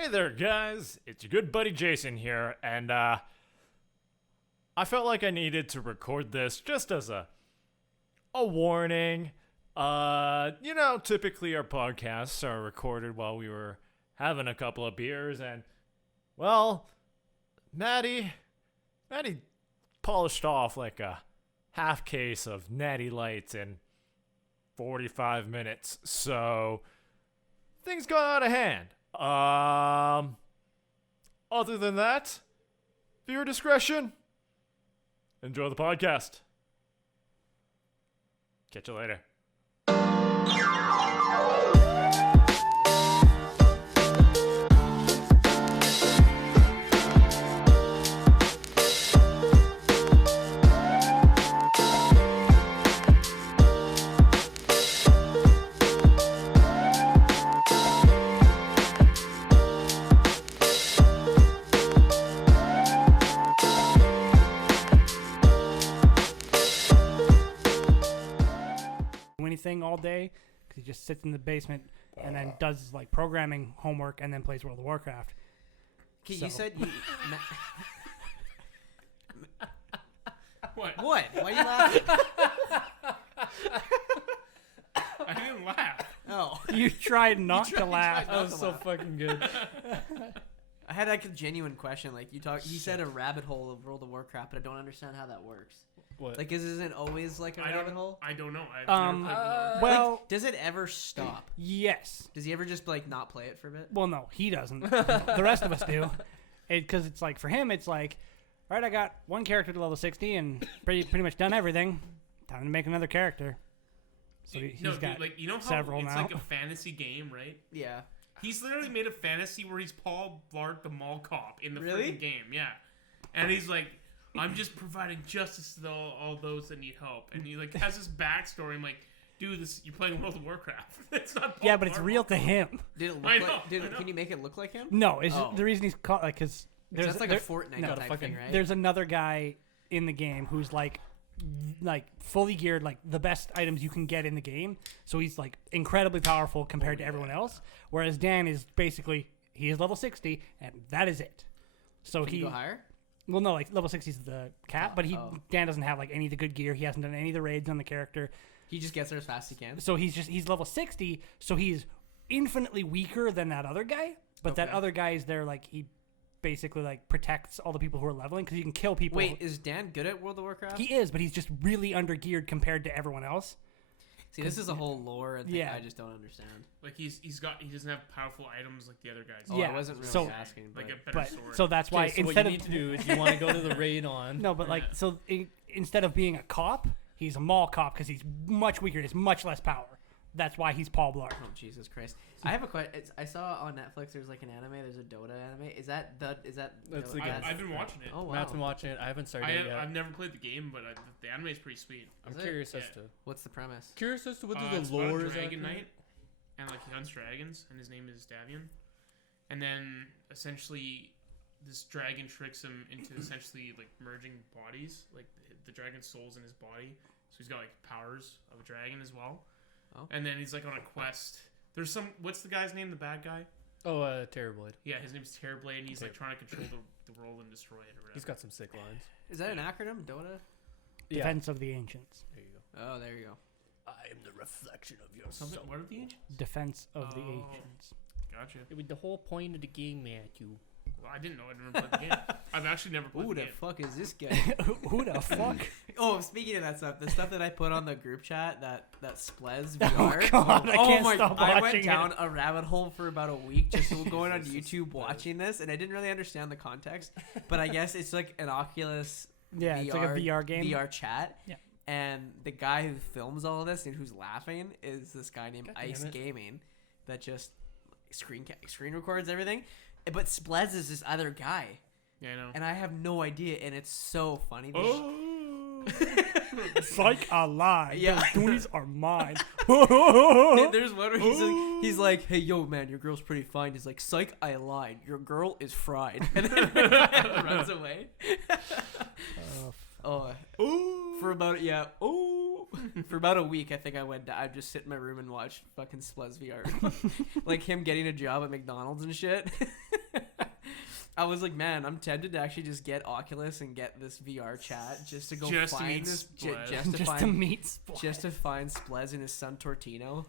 Hey there, guys. It's your good buddy Jason here, and I felt like I needed to record this just as a warning. Typically our podcasts are recorded while we were having a couple of beers, and well, Matty polished off like a half case of Natty Lites in 45 minutes, so things got out of hand. Other than that, viewer discretion. Enjoy the podcast. Catch you later. Anything all day because he just sits in the basement and then does like programming homework and then plays World of Warcraft. Okay, So. you said you. What? What? Why are you laughing? I didn't laugh. Oh, You tried not to laugh. tried not to laugh. fucking good. I had like a genuine question. Like you said a rabbit hole of World of Warcraft, but I don't understand how that works. What? Like, isn't always like a rabbit hole? I don't know. I've Um, never played Lord. Well, Like, does it ever stop? yes. Does he ever just like not play it for a bit? Well, no, he doesn't. The rest of us do. Because it's like, for him, it's like, all right, I got one character to level 60 and pretty much done everything. Time to make another character. So he's got like you know how several it's now. like a fantasy game, right? Yeah. He's literally made a fantasy where he's Paul Blart, the mall cop, in the Really? freaking game. Yeah, and he's like, I'm just providing justice to all those that need help, and he like has this backstory. I'm like, dude, you're playing World of Warcraft. It's not. Paul Yeah, but it's Blart. real to him. Did it look I like? know, I know. Can you make it look like him? No, it's Oh. the reason he's caught, like, because That's like a Fortnite no, type thing, right? There's another guy in the game who's like fully geared, like the best items you can get in the game. So he's like incredibly powerful compared to everyone else. Whereas Dan is basically he is level 60 and that is it. So Can he you go higher? well no like level 60 is the cap, but Dan doesn't have like any of the good gear. He hasn't done any of the raids on the character. He just gets there as fast as he can. So he's level 60. So he's infinitely weaker than that other guy. But that Okay. other guy is there like he basically like protects all the people who are leveling because he can kill people. Wait, is Dan good at World of Warcraft? He is, but he's just really undergeared compared to everyone else. See, this is a whole lore and thing Yeah. I just don't understand. Like he doesn't have powerful items like the other guys. Oh, Yeah, I wasn't really so- asking. Like But a better But sword. so that's why So what instead you of need to do is you want to go to the raid on. no, but like Yeah. so instead of being a cop, he's a mall cop because he's much weaker. He has much less power. That's why he's Paul Blart. oh Jesus Christ! I have a question. I saw on Netflix there's like an anime. There's a Dota anime. Is that That's Dota? the guy. I've been watching it. Oh wow. Matt's been watching it. I haven't started it yet. I've never played the game, but the anime is pretty sweet. I'm Is it? curious as Yeah. to What's the premise? what It's the about lore a is. dragon like. knight, and like he hunts dragons, and his name is Davian. And then essentially, this dragon tricks him into essentially like merging bodies, like the dragon's soul's in his body, so he's got like powers of a dragon as well. Oh. And then he's like on a quest. There's what's the guy's name? The bad guy? Oh, Terrorblade. Yeah, his name's Terrorblade, and he's like trying to control the world and destroy it or whatever. He's got some sick lines. Is that an acronym? Dota? Yeah. Defense of the Ancients. There you go. Oh, there you go. I am the reflection of your something. soul. What are the ancients? Defense of the Oh. Ancients. Gotcha. It was the whole point of the game, Matthew. Well, I didn't know. I never played the game. I've actually never played Who the the game. fuck is this guy? Who the fuck? Oh, speaking of that stuff, the stuff that I put on the group chat, that Splez Oh VR. God, I can't stop watching I went it. down a rabbit hole for about a week just going on YouTube watching this, and I didn't really understand the context. But I guess it's like an Oculus Yeah, it's like a VR game. VR chat. Yeah. And the guy who films all of this and who's laughing is this guy named God damn Ice it. Gaming that just screen records everything. But Splez is this other guy, Yeah, I know. and I have no idea, and it's so funny. Oh. Psych, I lied. Yeah. Those toonies are mine. There's one where he's like, hey, yo, man, your girl's pretty fine. He's like, psych, I lied. Your girl is fried. And then runs away. For about a week, I think I'd just sit in my room and watch fucking Splez VR. Like him getting a job at McDonald's and shit. I was like, man, I'm tempted to actually just get Oculus and get this VR chat just to go Just to find meet this, Splez. just to Just to find, meet Splez. just to find Splez and his son Tortino.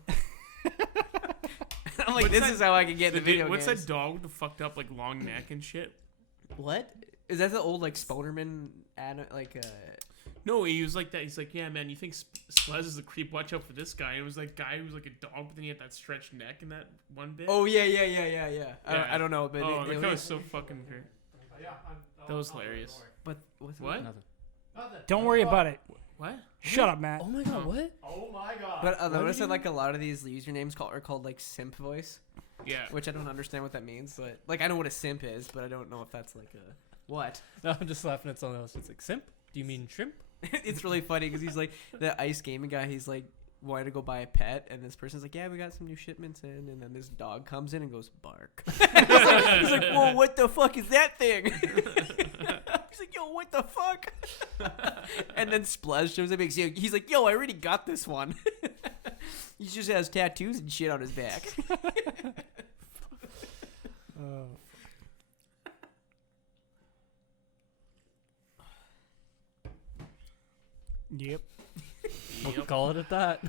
I'm like, What's this that- is how I can get the video What's games. that dog with the fucked up like long neck and shit? What? Is that the old like Spoderman ad? Like No, he was like that. He's like, yeah, man, you think Splez is a creep? Watch out for this guy. It was like guy who was like a dog, but then he had that stretched neck in that one bit. Oh yeah. I don't know, but Oh, it that was, was so fucking weird. That was hilarious. but what's What? Nothing. Don't worry about it. What? Shut up, Matt. Oh my god, what? Oh my god. But I Why noticed did that like a lot of these usernames are called like simp voice, Yeah. which I don't understand what that means. But like I know what a simp is, but I don't know if that's like a what. No, I'm just laughing at something else. It's like simp. Do you mean shrimp? It's really funny because he's like the ice gaming guy. He's like wanted to go buy a pet, and this person's like, yeah, we got some new shipments in, and then this dog comes in and goes bark. He's like, whoa, what the fuck is that thing? He's like, yo, what the fuck? And then Splez shows up. He's like, yo, I already got this one. He just has tattoos and shit on his back. Yep. We'll call it at that.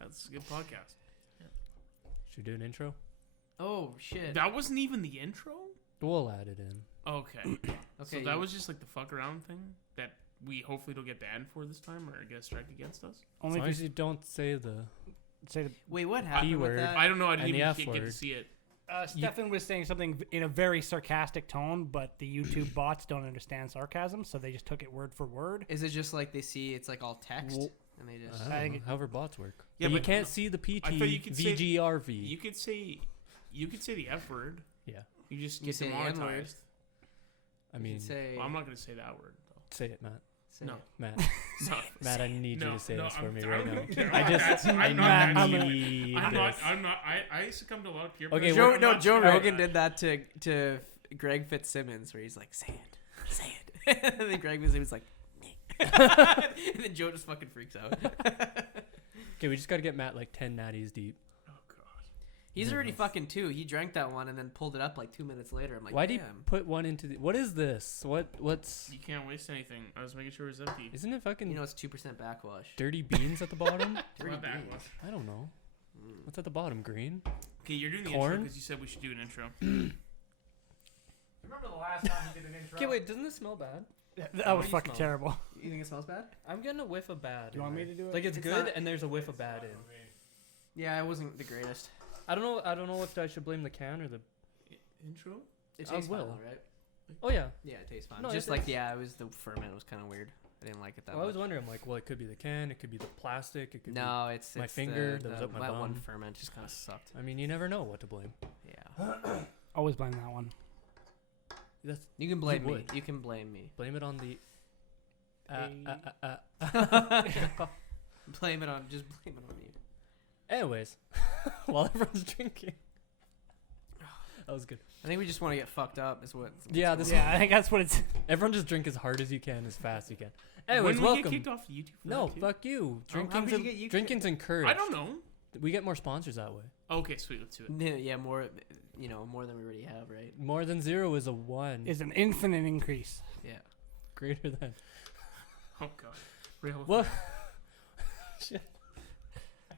That's a good podcast. Should we do an intro? Oh shit. That wasn't even the intro? We'll add it in. Okay. So Okay. that was just like the fuck around thing that we hopefully don't get banned for this time or get a strike against us. As Only long if as you you don't say the. say the. Wait, what happened with word. that? I don't know. I And didn't the even F get to word. see it. Stefan was saying something in a very sarcastic tone, but the YouTube bots don't understand sarcasm, so they just took it word for word. Is it just like they see it's like all text Well, and they just? I I don't think know, it- however bots work. Yeah, but you but can't see the PT, I thought you could say- VGRV. You could say the F word. Yeah. You just You get say the N-word. demonetized. I you mean, can say. Well, I'm not gonna say that word though. say it, Matt. say No. it. Matt. No. Matt, I need you No, to say no, this for I'm- me I right don't now. care. I I'm just, not- I I'm not- need I'm this. not. I succumb to a lot of peer Okay, pressure. Joe, I'm no, not Joe sure. Rogan did that to Greg Fitzsimmons, where he's like, "Say it," and then Greg was like, and then Joe just fucking freaks out. Okay, we just got to get Matt like 10 natties deep. Oh god. He's Yeah. already fucking 2. He drank that one and then pulled it up like 2 minutes later. I'm like, Why do you damn. put one into the. What is this? What's. You can't waste anything. I was making sure it was empty. Isn't it fucking You know it's 2% backwash. dirty beans at the bottom? It's Dirty not beans. backwash. I don't know. Mm. What's at the bottom? Green? Okay, you're doing the Corn? intro because you said we should do an intro. Remember the last time you did an intro? Okay, wait, doesn't this smell bad? That What was do you fucking smell? terrible. You think it smells bad? I'm getting a whiff of bad. Do you want me to do it? Like it's, It's good not- and there's a whiff of bad in. Yeah, it wasn't the greatest. I don't know if I should blame the can or the. Intro? It I tastes fine, will. though, right? Oh yeah. Yeah, it tastes fine. No, Just it like tastes- it was the ferment was kind of weird. I didn't like it that Well, I much. was wondering, like, well, it could be the can, it could be the plastic, it could No, it's my it's finger the, that was the up my that one bum. ferment just kind of sucked. be. I mean, you never know what to blame. Yeah, Always blame that one. That's you can blame me. would. You can blame me. blame it on the. Blame it on. Just blame it on you. Anyways, while everyone's drinking, that was good. I think we just want to get fucked up. Is what? Yeah, this. Yeah, I think that's what it's. Everyone just drink as hard as you can, as fast as you can. Anyways, when we welcome. get kicked off YouTube for No, that too? fuck you. how Drinking's, could you get you drinking's encouraged. I don't know. We get more sponsors that way. Okay, sweet. Let's do it. Yeah, more. More than we already have, right? More than 0 is a 1. Is an infinite increase. Yeah. Greater than. Oh god. Real. What?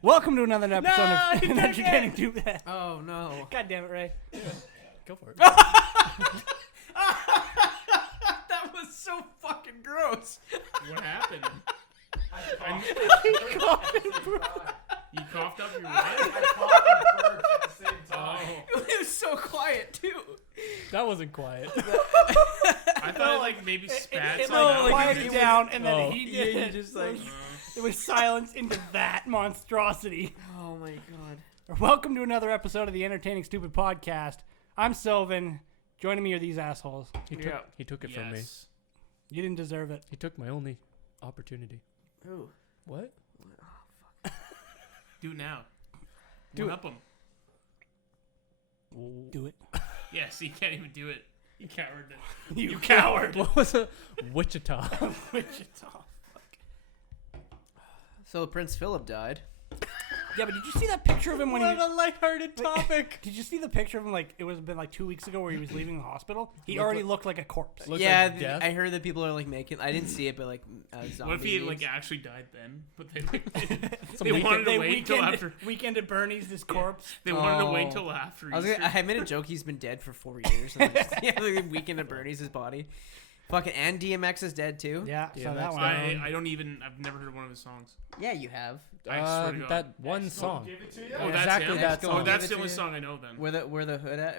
Welcome to another episode No, of you took Entertaining Too Bad. Oh no. God damn it, Ray. Go for it. That was so fucking gross. What happened? You coughed up your what? I coughed and burped at the same time. Oh, It was so quiet too. That wasn't quiet. I thought like maybe spat. It something out. quieted down, and then Oh. he Yeah, did you it. just like. It was silence into that monstrosity. Oh my god. Welcome to another episode of the Entertaining Stupid Podcast. I'm Sylvan. Joining me are these assholes. He took it from me. Yes. You didn't deserve it. He took my only opportunity. Ooh. What? Do it now. Do One it. up him. Do it. Yes, you can't even do it. You coward. You coward. What was a Wichita? Wichita. So Prince Philip died. Yeah, but did you see that picture of him when he? What a lighthearted topic. Did you see the picture of him? Like it was been like 2 weeks ago where he was leaving the hospital. He Looked already like- looked like a corpse. Looked Yeah, like death. I heard that people are like making. I didn't see it, but like zombie What if he memes. like actually died then? But they like Some they weekend- wanted to They wait till after. weekend at Bernie's, this corpse. They wanted to wait Oh. till after. I Easter. made a joke. He's been dead for 4 years. And just, yeah, like Weekend at Bernie's his body. Fucking and DMX is dead too. Yeah, Yeah, so that that's one. I don't even. I've never heard one of his songs. Yeah, you have. I swear to God. That one song. Oh, that's Exactly him? that song. Oh, Give that's it the to only you. song I know then. Where the hood at?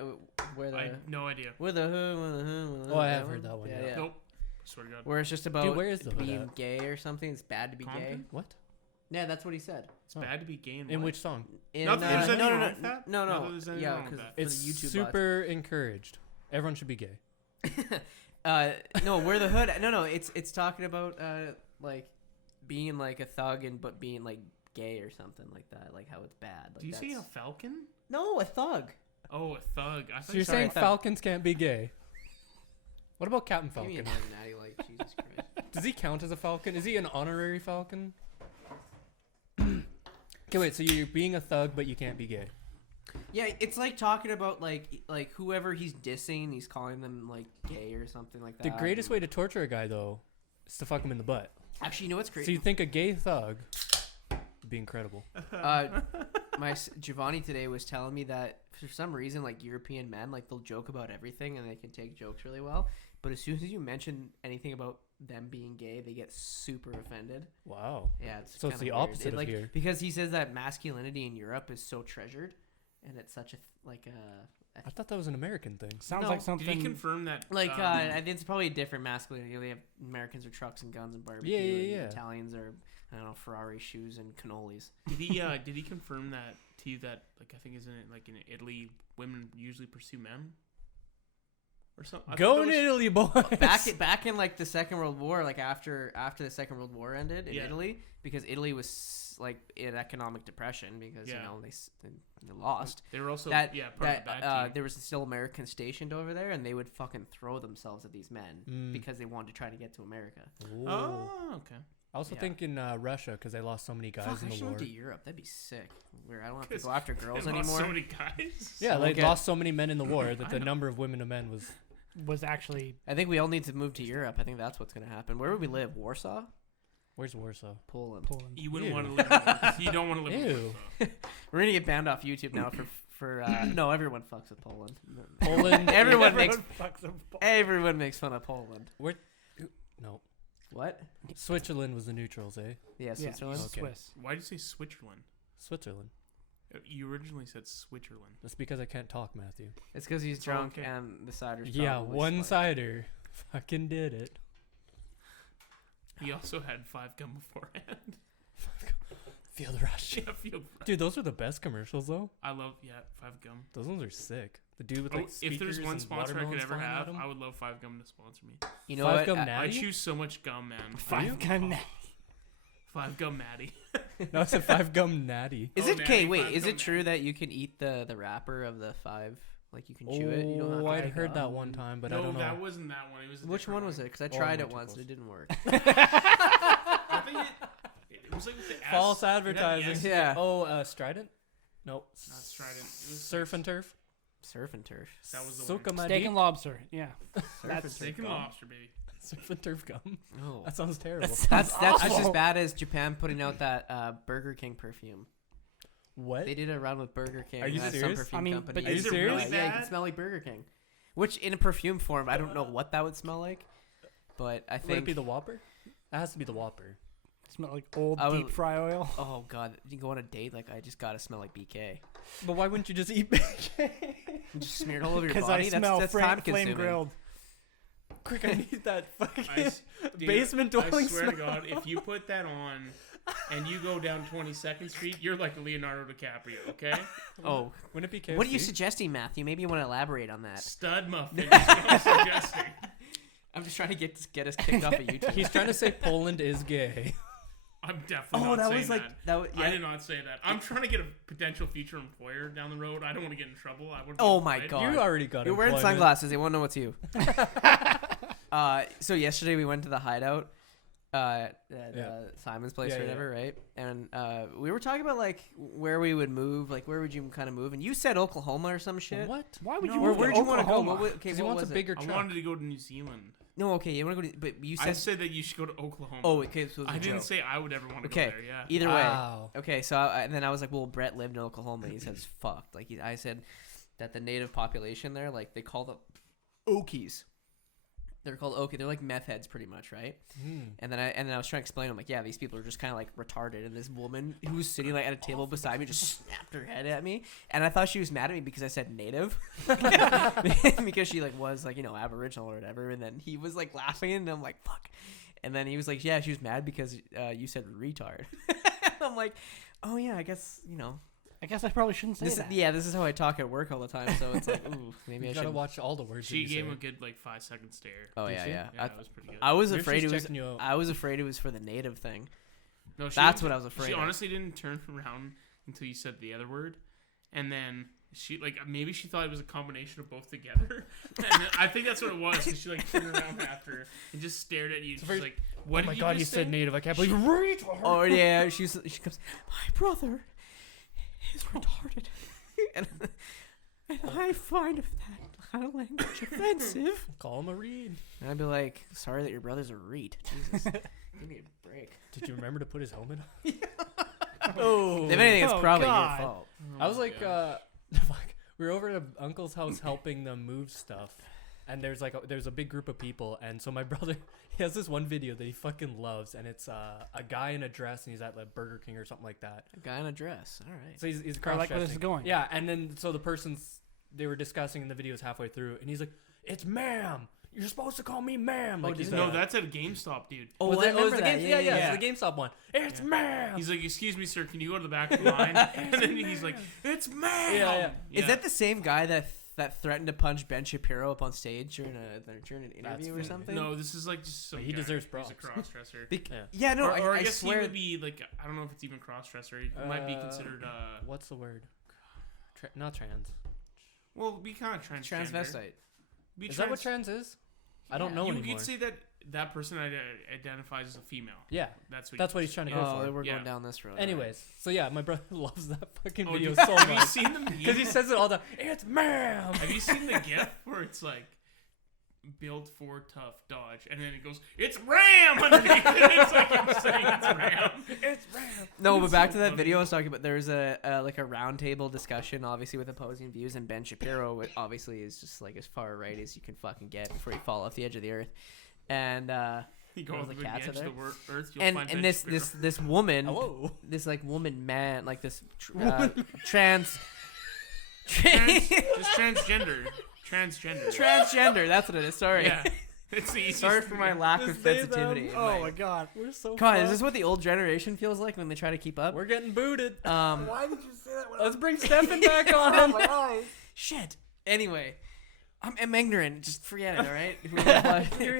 Where the I no idea. where the hood? Oh, I have heard that one, yeah. Yeah. Nope. Swear to God. Where it's just about where is the hood being at? gay or something. It's bad to be gay. Compton? What? Yeah, that's what he said. It's bad to be gay. In what? which song? In, Not that there's anything no, wrong no, with that? no, Not no. that there's anything Yeah, wrong with because that. It's the YouTube super encouraged. Everyone should be gay. No, where the hood? No, it's talking about like being like a thug and but being like gay or something like that, like how it's bad. Like Do you say a that's- falcon? No, a thug. Oh, a thug. I thought So you're Sorry, I saying thought- Falcons can't be gay? What about Captain Give me Falcon? another Natty Light. Jesus Christ. Does he count as a Falcon? Is he an honorary Falcon? Okay, wait. So you're being a thug, but you can't be gay. Yeah, it's like talking about like whoever he's dissing, he's calling them like gay or something like that. The greatest way to torture a guy, though, is to fuck him in the butt. Actually, you know what's So crazy? you think a gay thug would be incredible? Giovanni today was telling me that for some reason, like European men, like they'll joke about everything and they can take jokes really well. But as soon as you mention anything about them being gay, they get super offended. Wow. Yeah, it's So it's kinda the weird. opposite of like, here. because he says that masculinity in Europe is so treasured, and it's such a I thought that was an American thing. Sounds No, like Did something. he confirm that? I think it's probably a different masculinity. They have Americans are trucks and guns and barbecue. Yeah. And Italians are I don't know Ferrari shoes and cannolis. Did he confirm that to you that like I think isn't it like in Italy women usually pursue men or something? I Go thought in that was- Italy, boys. back in like the Second World War, like after the Second World War ended in Yeah. Italy, because Italy was like in economic depression because Yeah. you know they lost. They were also Part of the that bad team. there was still Americans stationed over there, and they would fucking throw themselves at these men Mm. because they wanted to try to get to America. Ooh. Oh, okay. I also Yeah. think in Russia, because they lost so many guys Fuck, in I the should war. move to Europe. That'd be sick. Where I don't have to 'Cause go after girls They lost anymore. so many guys. Yeah, So they we'll get- lost so many men in the war that I the know. number of women to men was. was actually I think we all need to move to Europe. I think that's what's gonna happen. Where would we live? Warsaw, Where's Warsaw? Poland. Poland. You wouldn't Ew. want to live. You don't want to live. in Ew. Warsaw. We're gonna get banned off YouTube now for no. Everyone fucks with Poland. Poland. Everyone makes fucks them. everyone makes fun of Poland. No. What? Switzerland was the neutrals, eh? Yeah, Yeah, Switzerland. Okay. Swiss. Why'd you say Switzerland? Switzerland. You originally said Switzerland. That's because I can't talk, Matthew. It's because he's It's all drunk okay. and the cider's Yeah, probably one spiked. cider. Fucking did it. He also had 5 gum beforehand. Feel the rush. Yeah, feel Dude, those are the best commercials, though. I love 5 gum. Those ones are sick. The dude with Oh, like if there's speakers one and sponsor I could watermelons ever flying at have, 'em. I would love 5 gum to sponsor me. You know Five what? Gum I- Natty? I choose so much gum, man. Five gun. 5 gum Matty. No, it's a 5 gum natty. Is Oh, it Natty, okay? Wait, 5 is gum it true Natty. that you can eat the wrapper of the 5? Like you can chew it. You don't have Oh, to I'd take heard it that off? one time, but I no, don't know. that wasn't that one. It was a Which different one was it? Because I Oh, tried I it went too once close. and it didn't work. I think it was like with the S. False It had the advertising. S. Yeah. Oh, Strident? Nope. Not Strident. It was Surf and turf? Surf and turf. That was the one. Soca Steak Madi? and lobster. Yeah. Surf That's and Steak turf. and lobster, baby. Surf and turf gum. Oh. That sounds terrible. That's just awful. as bad as Japan putting out that Burger King perfume. What? They did a run with Burger King. Are you some serious? perfume I mean, company. but Are you Is it serious? really Yeah, you can bad? smell like Burger King. Which in a perfume form, I don't know what that would smell like, but I Would it think. be the Whopper? It has to be the Whopper. Smell like old I would- deep fry oil. Oh god, you go on a date like I just gotta smell like BK. But why wouldn't you just eat bacon? You just smear it all over your Because body. I smell that's flame, time consuming. grilled. Quick, I need that fucking Dude, basement dwelling I swear to smell. God, if you put that on and you go down 22nd Street, you're like Leonardo DiCaprio, okay? Oh, Wouldn't it be KFC? what are you suggesting, Matthew? Maybe you want to elaborate on that. Stud muffin is what I'm suggesting. I'm just trying to get us kicked off of YouTube. He's trying to say Poland is gay. I'm definitely oh, not that saying was like that. that. Was, I yeah. did not say that. I'm trying to get a potential future employer down the road. I don't want to get in trouble. I would. Oh my God. You already got You're wearing employment. sunglasses. They won't know it's you. So yesterday we went to the hideout. Simon's place Yeah, or whatever, right? And we were talking about like where we would move, like where would you kind of move? And you said Oklahoma or some shit. What? Why would No, you Or move where'd to you want to go? Oklahoma? Okay, Because he what wants a was it? bigger I truck. wanted to go to New Zealand. No, okay, you want to go, but you I said. said that you should go to Oklahoma. Oh, okay, so it was I a didn't joke. say I would ever want to Okay. go there. Yeah. Either way. Wow. Okay, so and then I was like, well, Brett lived in Oklahoma. He says, fucked. Like I said that the native population there, like they call them Okies. They're called Okie. They're like meth heads, pretty much, right? And then I was trying to explain. I'm like, yeah, these people are just kind of like retarded. And this woman who was sitting like at a table beside me just snapped her head at me, and I thought she was mad at me because I said native, because she like was like Aboriginal or whatever. And then he was like laughing, and I'm like, fuck. And then he was like, yeah, she was mad because you said retard. I'm like, oh yeah, I guess I guess I probably shouldn't say that. this is how I talk at work all the time. So it's like, ooh, maybe You I gotta should watch all the words. She that you gave say. him a good like 5-second stare. Oh Did yeah, she? yeah. Yeah, that was pretty good. I was Maybe afraid she's it was. checking you out. I was afraid it was for the native thing. No, she That's didn't- what I was afraid She of. honestly didn't turn around until you said the other word, and then she like maybe she thought it was a combination of both together. And I think that's what it was. 'Cause she like turned around after and just stared at you. She's very- like, "What? Oh my did god, you you just said say?" native. I can't believe retard. Oh yeah, she comes. My brother is retarded, and I find that kind of language offensive. Call him a reed. And I'd be like, sorry that your brother's a reet. Jesus, give me a break. Did you remember to put his helmet on? Oh, if anything, it's Oh, probably God. your fault. I was like, God. fuck. We were over at uncle's house helping them move stuff, and there's a big group of people, and so my brother, he has this one video that he fucking loves, and it's a guy in a dress, and he's at like Burger King or something like that. A guy in a dress. All right. So he's I like where this is going. Yeah, and then so the person's they were discussing in the videos halfway through, and he's like, "It's ma'am. You're supposed to call me ma'am." Like he's No, that's at a GameStop, dude. Oh, was I it remember the that. game? Yeah, Yeah, it's the GameStop one. It's Yeah. ma'am. He's like, "Excuse me, sir. Can you go to the back of the line?" And then he's like, "It's ma'am." Yeah. Is that the same guy that threatened to punch Ben Shapiro up on stage during an interview or something? No, this is like just some He guy deserves who's props. a cross-dresser. Yeah, no, or I I guess swear. he would be like, I don't know if it's even cross-dresser. It might be considered What's the word? Not trans. well, be kind of transgender. transvestite. Be Is that what trans is? I don't know You anymore. could say that person identifies as a female. Yeah, That's that's what he's trying to go Oh, for. we're Yeah. going down this road. Anyways, so yeah, my brother loves that fucking Oh, video dude, so have you much seen the meme? because he says it all the time. It's ma'am. Have you seen the GIF where it's like build Ford tough Dodge, and then it goes it's Ram underneath it. It's like I'm saying it's Ram. It's Ram. No, but It's back so to that funny. video I was talking about. There's a like a roundtable discussion, obviously with opposing views, and Ben Shapiro obviously is just like as far right as you can fucking get before you fall off the edge of the earth. And You go All to the the cats edge are of the earth, you'll and find and Ben this Shapiro. this woman, Hello. this like woman man, like this trans Just transgender. transgender. That's what it is. Sorry. Yeah. It's the easiest. Sorry for my lack of Just say them. sensitivity. Oh my god. We're so. God, is fucked. this what the old generation feels like when they try to keep up? We're getting booted. Why did you say that? Let's bring Stefan back on. my eyes. Shit. Anyway, I'm ignorant. Just forget it. All right.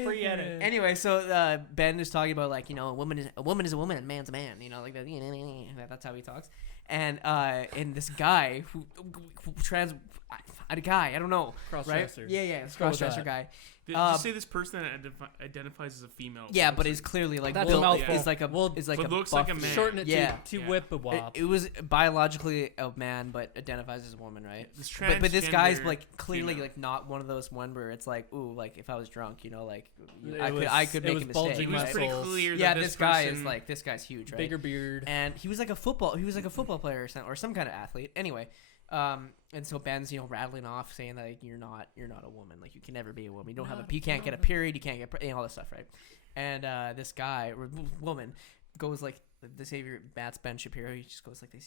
Forget it. Anyway, so Ben is talking about like a woman is a woman, and a man's a man. Like that. That's how he talks. And this guy who a guy, I don't know, right? Cross-dresser. Yeah, Let's go with cross-dresser that. guy. Did you say this person that identifies as a female? Yeah, but is clearly like That's built, a mouthful. is like a Well, is like but a looks like a buff man. dude. Shorten it Yeah. to Yeah. whip a wop. It was biologically a man, but identifies as a woman, right? This But this guy's transgender like clearly female. like not one of those one where it's like, ooh, like if I was drunk, like It I could it make was a mistake. bulging It was muscles, pretty clear. Yeah, that this guy is person- like this guy's huge, right? bigger beard. And he was like a football player or some kind of athlete. Anyway, and so Ben's rattling off saying that like, you're not a woman, like you can never be a woman. You don't you can't get a period, you can't get all this stuff, right? And this guy or woman goes like the savior bats Ben Shapiro. He just goes like this.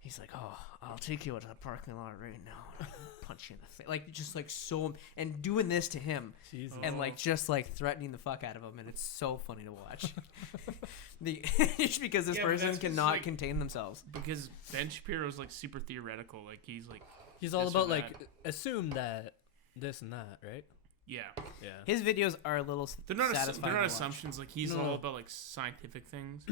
He's like, oh, I'll take you to the parking lot right now, and punch you in the face, like just like so, and doing this to him. Jesus. And like just like threatening the fuck out of him, and it's so funny to watch. Just because this Yeah, but person that's 'cause, cannot like- contain themselves. because Ben Shapiro's like super theoretical. Like he's like, He's all this or about like that. assume that this and that, right? yeah, Yeah. His videos are a little they're not satisfying. they're not to watch. assumptions. Like he's No. all about like scientific things.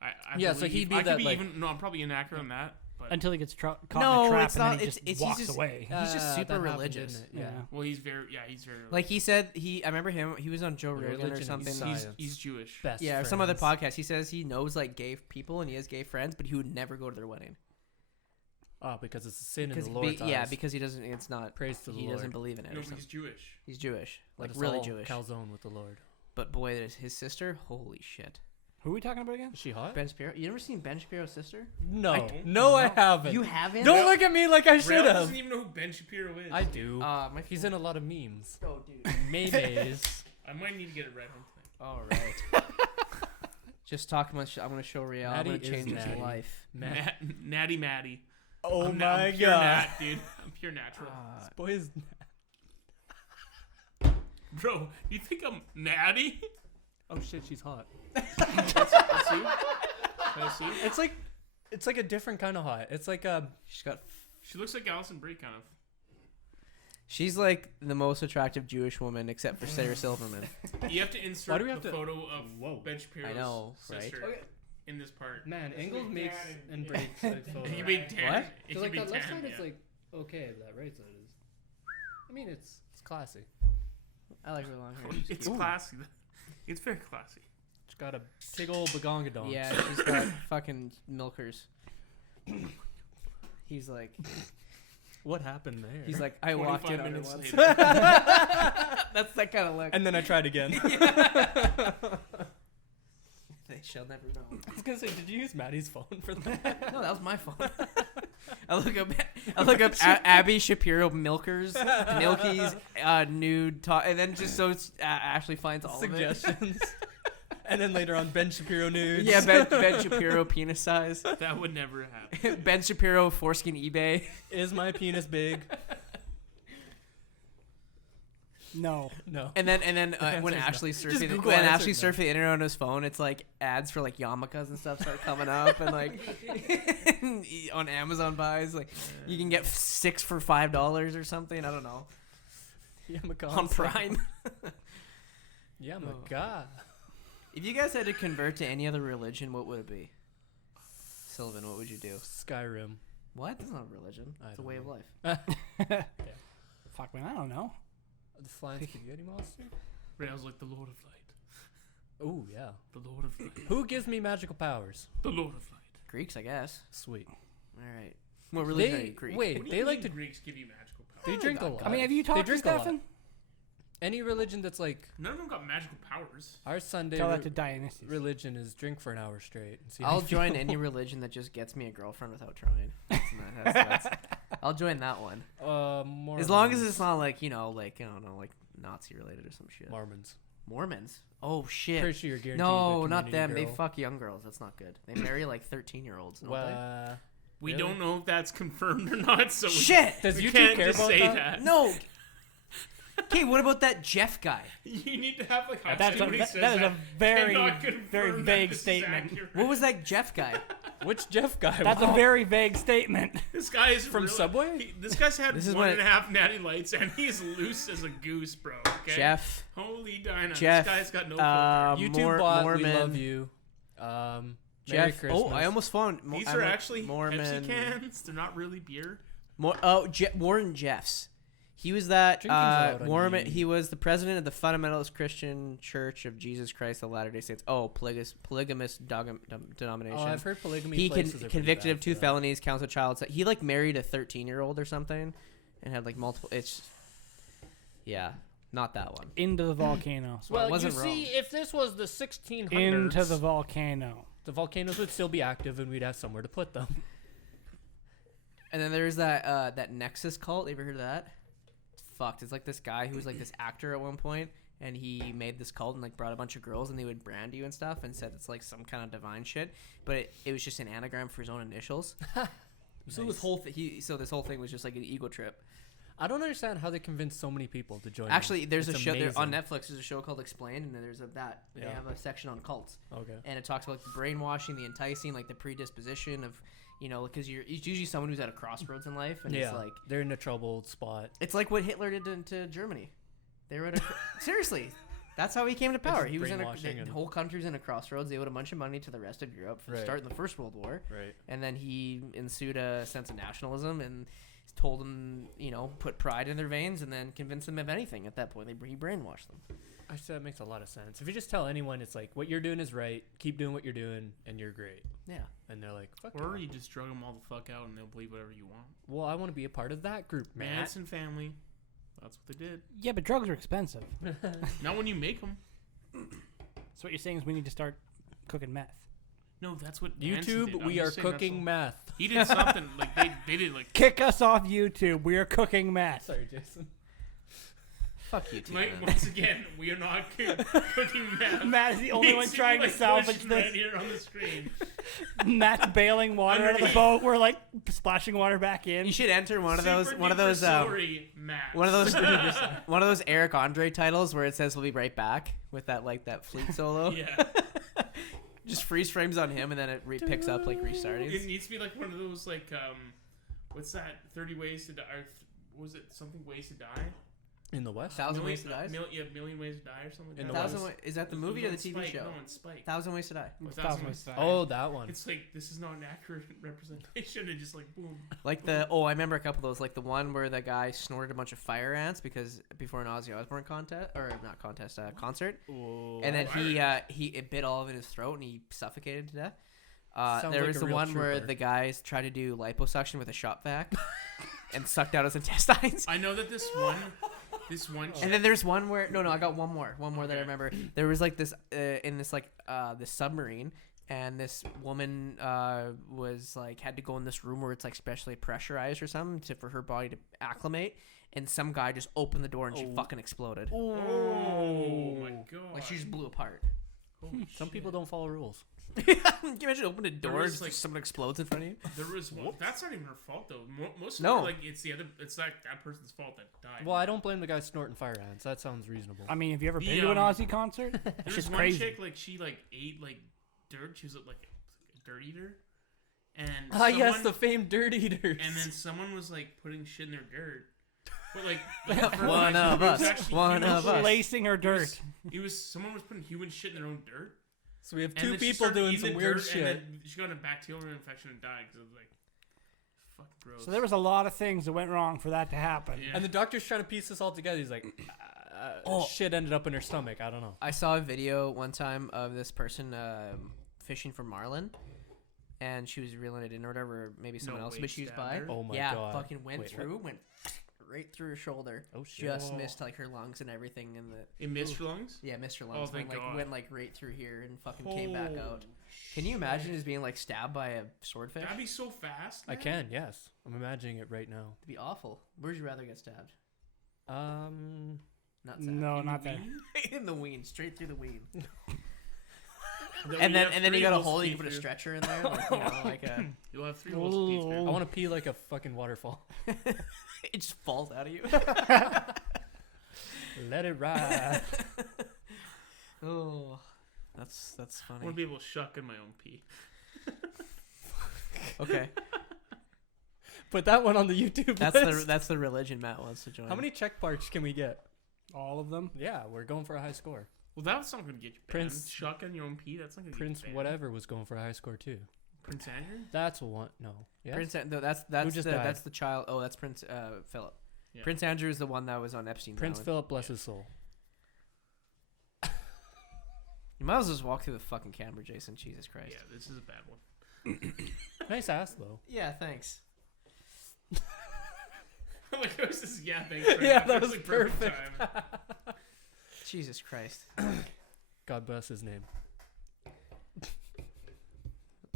I Yeah, so believe- he'd be I could that, be like- even no, I'm probably inaccurate on that, But Until he gets caught in No, a trap it's and then not- he it's- just he's walks just- away. He's just super that happened, religious. didn't it? Yeah. well, he's very Like he said, I remember him. He was on Joe The Rogan or religion of something. science. he's Jewish. Best Yeah, or some other friends. podcast. He says he knows like gay people and he has gay friends, but he would never go to their wedding. Oh, because it's a sin in Because the Lord's eyes. because he doesn't. It's not. Praise to the He Lord. doesn't believe in it. No, Or but something. he's Jewish. He's Jewish, Let like us really all Jewish. calzone with the Lord. But boy, there's his sister. Holy shit. Who are we talking about again? Is she hot? Ben Shapiro. You never seen Ben Shapiro's sister? No. don't. No, I haven't. You haven't? Don't look at me like I should Rail have. doesn't even know who Ben Shapiro is. I do. My He's in a lot of memes. Oh, dude. Memes. I might need to get it right home tonight. All right. Just talking about. I'm gonna show Riel. I'm Natty gonna change is his Natty. life. Natty Matty. Oh I'm my pure god. nat, dude. I'm pure natural. This boy is. Bro, you think I'm natty? Oh shit, she's hot. Let's see. Let's see. It's like a different kind of hot. It's like a. She's got. She looks like Alison Brie, kind of. She's like the most attractive Jewish woman, except for Sarah Silverman. You have to Why insert do we have the to- photo of Ben Shapiro's I know, right? sister in this part. Man, It's Engels like makes Dan and breaks like photos. If you made tan, What? if So you like made that left tan, side, it's yeah. like okay. That right side is. I mean, it's classy. I like her long hair. She's It's cute. classy. It's very classy. She's got a big old bagongadon. Yeah, she's got fucking milkers. He's like, What happened there? he's like, I walked in 25 on her minutes once. later. That's that kind of look. and then I tried again. They shall never know. I was gonna say, did you use Maddie's phone for that? No, that was my phone. I look up Abby Shapiro milkers, milkies, nude talk, and then just so Ashley finds all of Suggestions. And then later on, Ben Shapiro it. nudes. Yeah, Ben Shapiro penis size. That would never happen. Ben Shapiro foreskin eBay. Is my penis big? No. No. And then answer when is no. Ashley Just surfing Google when answer Ashley no. surfing the internet on his phone, it's like ads for like yarmulkes and stuff start coming up, and like on Amazon buys, like you can get 6 for $5 or something. I don't know. Yeah, On Prime. Yeah, my god. If you guys had to convert to any other religion, what would it be? Sylvan, what would you do? Skyrim. What? That's not a religion. I It's a don't way know. of life. Fuck, man, I don't know. The flying spaghetti monster? Rail's like the Lord of Light. Oh, yeah. The Lord of Light. Who gives me magical powers? The Lord of Light. Greeks, I guess. Sweet. All right. What religion are you, They, Greek? wait, What do they you like mean to. Greeks give you magical powers? They drink a lot. I mean, have you They talked to drink a lot. Stefan? Any religion that's like None of them got magical powers. our Sunday Tell that to Dionysus. religion is drink for an hour straight. And see how I'll you feel. join any religion that just gets me a girlfriend without trying. That's- I'll join that one. Mormons. As long as it's not like, like, I don't know, like Nazi related or some shit. Mormons. Mormons? Oh, shit. Pretty sure you're guaranteed. No, a not them. community They girl. fuck young girls. That's not good. They marry like 13-year-olds. Don't they? Well, We Really? don't know if that's confirmed or not, so Shit! does we YouTube can't care just about say that? that. No. Okay, what about that Jeff guy? You need to have like That's somebody that says is a very, cannot confirm very that vague this is statement. accurate. What was that Jeff guy? Which Jeff guy? That's a very vague statement. This guy is From really- Subway? this guy's had This is one when- and a half Natty Lights, and he's loose as a goose, bro. Okay? Jeff. Holy Dinah. Jeff, This guy's got no filter. YouTube bot. Mormon. We love you. Merry Jeff. Christmas. Oh, I almost found. These I are went- actually Mormon. Pepsi cans. They're not really beer. Warren Jeffs. He was that Drinking's allowed on Mormon. YouTube. He was the president of the Fundamentalist Christian Church of Jesus Christ of Latter-day Saints. Oh, polygamous denomination. Oh, I've heard polygamy. He places are pretty convicted bad of 2 for that. felonies, counts of child. He like married a 13-year-old or something, and had like multiple. It's yeah, not that one. Into the volcano. So I wasn't wrong. if this was the 1600s, Into the volcano. the volcanoes would still be active, and we'd have somewhere to put them. And then there's that that Nexus cult. You ever heard of that? It's fucked. It's like this guy who was like this actor at one point, and he made this cult and like brought a bunch of girls, and they would brand you and stuff, and said it's like some kind of divine shit. But it was just an anagram for his own initials. So this whole this whole thing was just like an ego trip. I don't understand how they convinced so many people to join. Actually, there's It's a show there on amazing. Netflix. There's a show called Explained, and then there's they Yeah. have a section on cults, Okay. and it talks about like the brainwashing, the enticing, like the predisposition of, because it's usually someone who's at a crossroads in life, and Yeah, it's like they're in a troubled spot. it's like what Hitler did to Germany. They were at a seriously. That's how he came to power. He was in brainwashing the and- whole country's in a crossroads. They owed a bunch of money to the rest of Europe for Right. starting the First World War. Right. And then he ensued a sense of nationalism and told them, put pride in their veins and then convinced them of anything. At that point, he brainwashed them. I said that makes a lot of sense. If you just tell anyone, it's like, what you're doing is right. Keep doing what you're doing, and you're great. Yeah. And they're like, fuck Or yeah. you just drug them all the fuck out and they'll believe whatever you want. Well, I want to be a part of that group, man. Manson family. That's what they did. Yeah, but drugs are expensive. Not when you make them. So what you're saying is we need to start cooking meth. No, that's what Manson did. YouTube, I'm we just are saying that's cooking all- meth. He did something like they did like. Kick us off YouTube. We are cooking meth. Sorry, Jason. Fuck you, too, Like, man. once again, we are not cooking meth. Matt is the only one Basically, trying to like, salvage pushing this. right here on the screen. Matt's bailing water out of the boat. We're like splashing water back in. You should enter one of Super those sorry, Matt. one of those Eric Andre titles where it says we'll be right back with that flute solo. Yeah. Just freeze frames on him and then it picks up like restarting. It needs to be like one of those like what's that? 30 Ways to Die. Or was it something Ways to Die? In the West? Thousand Ways to Die. Million Ways to Die or something. In like the that. West. Is that the It movie was or the on TV Spike. show? No, on Spike. Thousand Ways to Die. Oh, Thousand Ways to Die. Oh, that one. It's like this is not an accurate representation. It just like boom. Like I remember a couple of those. Like the one where the guy snorted a bunch of fire ants before an Ozzy Osbourne concert, and then it bit all of it in his throat and he suffocated to death. Sounds There like was a the real one where trooper. the guys tried to do liposuction with a shop vac and sucked out his intestines. I know that this one. And then there's one where I got one more that I remember. There was like this in this this submarine, and this woman was like had to go in this room where it's like specially pressurized or something for her body to acclimate. And some guy just opened the door and she fucking exploded. Oh my god! Like she just blew apart. Holy Some shit. people don't follow rules. Can you imagine open a door was, and like- someone explodes in front of you? There was one. That's not even her fault though. Most of No. them, like it's the other. It's like that person's fault that died. Well, I don't blame the guy snorting fire ants. That sounds reasonable. I mean, have you ever The, been to an um, Aussie concert? There It's was just one crazy. chick like she like ate like dirt. She was like a dirt eater. And Ah, yes, someone- the famed dirt eaters. and then someone was like putting shit in their dirt. But like One of us. One of us. Lacing her dirt. Someone was putting human shit in their own dirt. So we have And two then she people started doing eating some the weird dirt, shit. And then she got a bacterial infection and died because it was like fucking gross. So there was a lot of things that went wrong for that to happen. Yeah. And the doctor's trying to piece this all together. He's like, shit ended up in her stomach. I don't know. I saw a video one time of this person fishing for marlin, and she was reeling it in or whatever, maybe someone No else way, but she was stabbed by. her? Oh my yeah, god. fucking went Wait, through, went right through her shoulder. Oh shit. Just Whoa. missed like her lungs and everything, and the It missed your lungs. yeah, missed her lungs. thank God. Went like right through here and fucking came back out. Holy Can you shit. imagine just being like stabbed by a swordfish? That'd be so fast. I man. can, yes. I'm imagining it right now. It'd be awful. Where'd you rather get stabbed? Not stabbed. No, In the not that. ween? in the ween, straight through the ween. Then And we then have and then you three got a holes hole. to You pee can put a through. stretcher in there, like a. You'll have 3 holes to pee through. I want to pee like a fucking waterfall. It just falls out of you. Let it ride. Oh, that's I funny. want to be able to shuck in my own pee. Okay, Put that one on the YouTube list. that's the religion Matt wants to join. How many check marks can we get? All of them. Yeah, we're going for a high score. Well, that's not going to get you banned. Prince- Shuck in your own pee. That's not going to Prince get you banned. whatever was going for a high score too. Prince Andrew. That's one. No. Yes? Prince? No, that's just the died? that's the child. Oh, that's Prince Philip. Yeah. Prince Andrew is the one that was on Epstein's Prince Island. Philip, bless his soul. You might as well just walk through the fucking camera, Jason. Jesus Christ. Yeah, this is a bad one. Nice ass though. Yeah, thanks. Like it was just yeah, thanks. Frank. Yeah, that It was like perfect. time. Jesus Christ. God bless his name.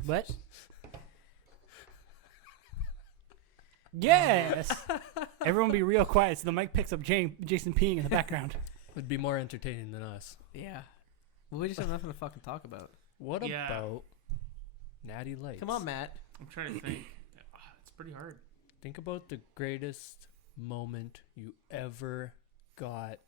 What? Yes. Everyone be real quiet so the mic picks up Jason peeing in the background. Would be more entertaining than us. Yeah. Well, we just have nothing to fucking talk about. What Yeah. about Natty Lites? Come on, Matt. I'm trying to think. It's pretty hard. Think about the greatest moment you ever got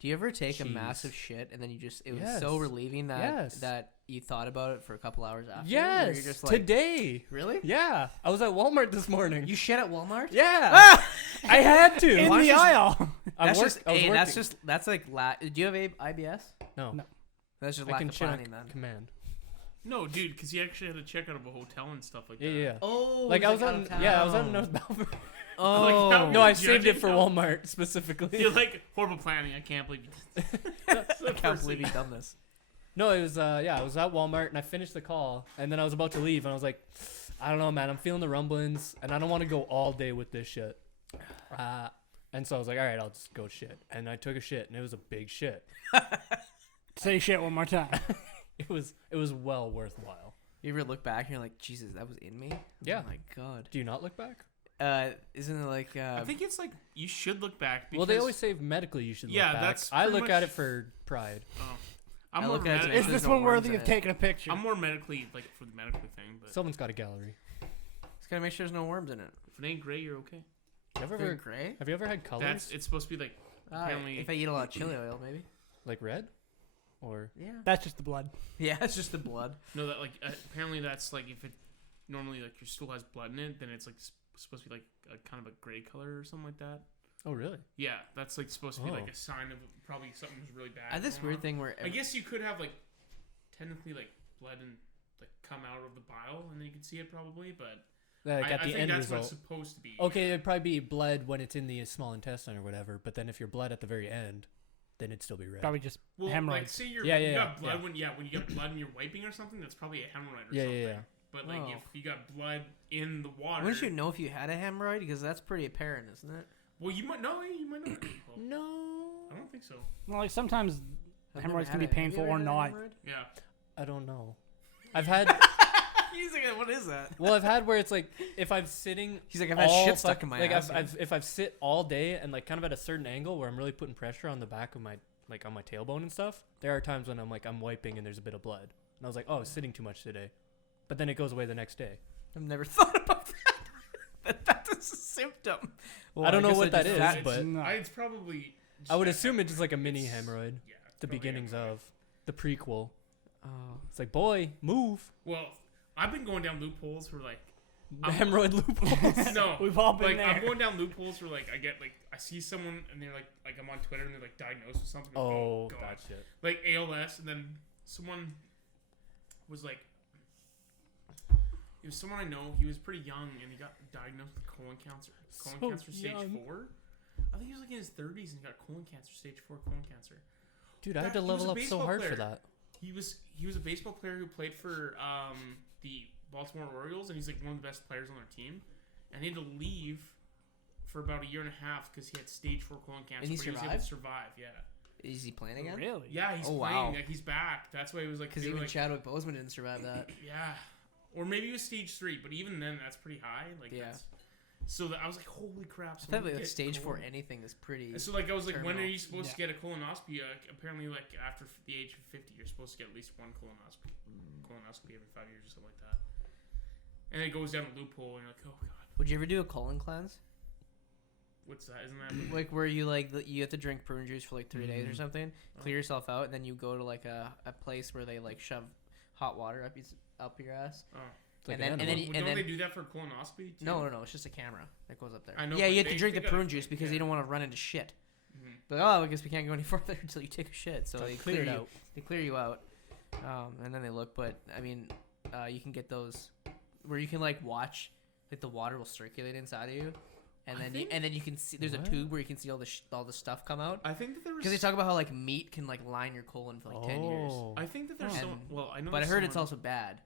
Do you ever take a Jeez. massive shit and then it was Yes. so relieving that Yes. that you thought about it for a couple hours after? Or Yes, you're just like, today. really? Yeah, I was at Walmart this morning. You shit at Walmart? Yeah, I had to. In Why the don't you- aisle. I was Hey, that's working. that's like do you have IBS? No, No. That's just I lack can of shit on planning then. command. No, dude, because you actually had to check out of a hotel and stuff like that. Yeah. Oh, Like I was out on. of town. Yeah, I was on North Balfour. Oh, Like, how- No, I Judging saved it for how- Walmart specifically. You're like, horrible planning. I can't believe you. I can't believe you've done this. No, it was I was at Walmart and I finished the call and then I was about to leave and I was like, I don't know, man, I'm feeling the rumblings and I don't want to go all day with this shit. And so I was like, all right, I'll just go shit. And I took a shit and it was a big shit. Say shit one more time. It was well worthwhile. You ever look back and you're like, Jesus, that was in me? Yeah. Oh my God. Do you not look back? Isn't it like? I think it's like you should look back. Because, Well, they always say medically you should look Yeah, back. that's I pretty look at much- it for pride. Oh. I I'm more look at it Is There's this no one worms worthy in of it. taking a picture? I'm more medically like for the medically thing, but Someone's got a gallery. Just gotta make sure there's no worms in it. if it ain't gray, you're okay. Have They're gray. you ever had colors? It's supposed to be like apparently. If I eat a lot of chili oil, maybe. Like red? Or Yeah. That's just the blood. Yeah, it's just the blood. No, that like apparently that's like if it normally like your stool has blood in it, then it's like supposed to be like a kind of a gray color or something like that. Oh really? Yeah, that's like supposed to be like Oh. a sign of probably something was really bad. I have this going weird on. thing where I guess you could have like technically like blood and like come out of the bile, and then you can see it probably, but Like I at the think end that's result. what it's supposed to be. Okay, it'd probably be blood when it's in the small intestine or whatever, but then if you're blood at the very end, then it'd still be red. Probably just Well, like hemorrhoids. say you got blood when you got blood and you're wiping or something, that's probably a hemorrhoid or Yeah, something. yeah. But like Oh. if you got blood in the water, wouldn't you know if you had a hemorrhoid? Because that's pretty apparent, isn't it? well, you might know. You might not. Well, No. I don't think so. Well, like sometimes I've hemorrhoids never can be had a- have you painful ever or had a not. hemorrhoid? Yeah. I don't know. I've had He's like, what is that? well, I've had where it's like if I'm sitting. He's like, I've had all shit stuck in my like ass. if I've sit all day and like kind of at a certain angle where I'm really putting pressure on the back of my like on my tailbone and stuff. There are times when I'm wiping and there's a bit of blood, and I was like, oh, I was sitting too much today, but then it goes away the next day. I've never thought about that. That's a symptom. Well, I don't know guess what that just- is, It's, but No. it's probably. I would assume it's just like a mini hemorrhoid. Yeah. it's The probably beginnings hemorrhoid. of the prequel. Oh. It's like, boy, move. Well, I've been going down loopholes where like Hemorrhoid loopholes. no, We've all been like there. I'm going down loopholes where like I get like I see someone and they're like I'm on Twitter and they're like diagnosed with something. Oh, God. that shit. Like ALS, and then someone was like, it was someone I know. He was pretty young and he got diagnosed with colon cancer. Colon So cancer stage young. 4. I think he was like in his 30s and he got colon cancer stage 4 colon cancer. Dude, I had That- to he was level a up so baseball hard for player. that. He was a baseball player who played for the Baltimore Orioles, and he's like one of the best players on their team. And he had to leave for about a year and a half because he had stage 4 colon cancer. And he but he was able to survive. Yeah, Is he playing again? Really? yeah, he's Oh, playing. wow. Like he's back. That's why he was like. Because they were even like, Chadwick Boseman didn't survive that. yeah, or maybe it was stage 3, but even then, that's pretty high. Like, Yeah. that's, so that, I was like, holy crap! I someone thought like get stage 4 colon- anything is pretty. And so like I was like, when are terminal. you supposed to get a colonoscopy? Apparently, like after the age of 50, you're supposed to get at least one colonoscopy. Colonoscopy every 5 years or something like that. And it goes down a loophole, and you're like, oh god, Would you ever do a colon cleanse? what's that? Isn't that Like where you you have to drink prune juice for like 3 days or something, clear yourself out, and then you go to like a place where they like shove hot water up your ass. oh. It's like And then- an and animal. then Well, and don't then- they do that for colonoscopy? Too? No, it's just a camera that goes up there. I know, Yeah, but you have to they- drink they the gotta- prune juice because yeah. you don't want to run into shit. Mhm. But oh, I guess we can't go any further until you take a shit. So So they clear clear it you. out. They clear you out, and then they look. But I mean, you can get those where you can like watch, like the water will circulate inside of you, and I then think- you can see there's What? a tube where you can see all the stuff come out. I think that there was. Because they talk about how like meat can like line your colon for like 10 years. Oh. I think that there's And- so. Well, I know. But I there's heard it's someone- also bad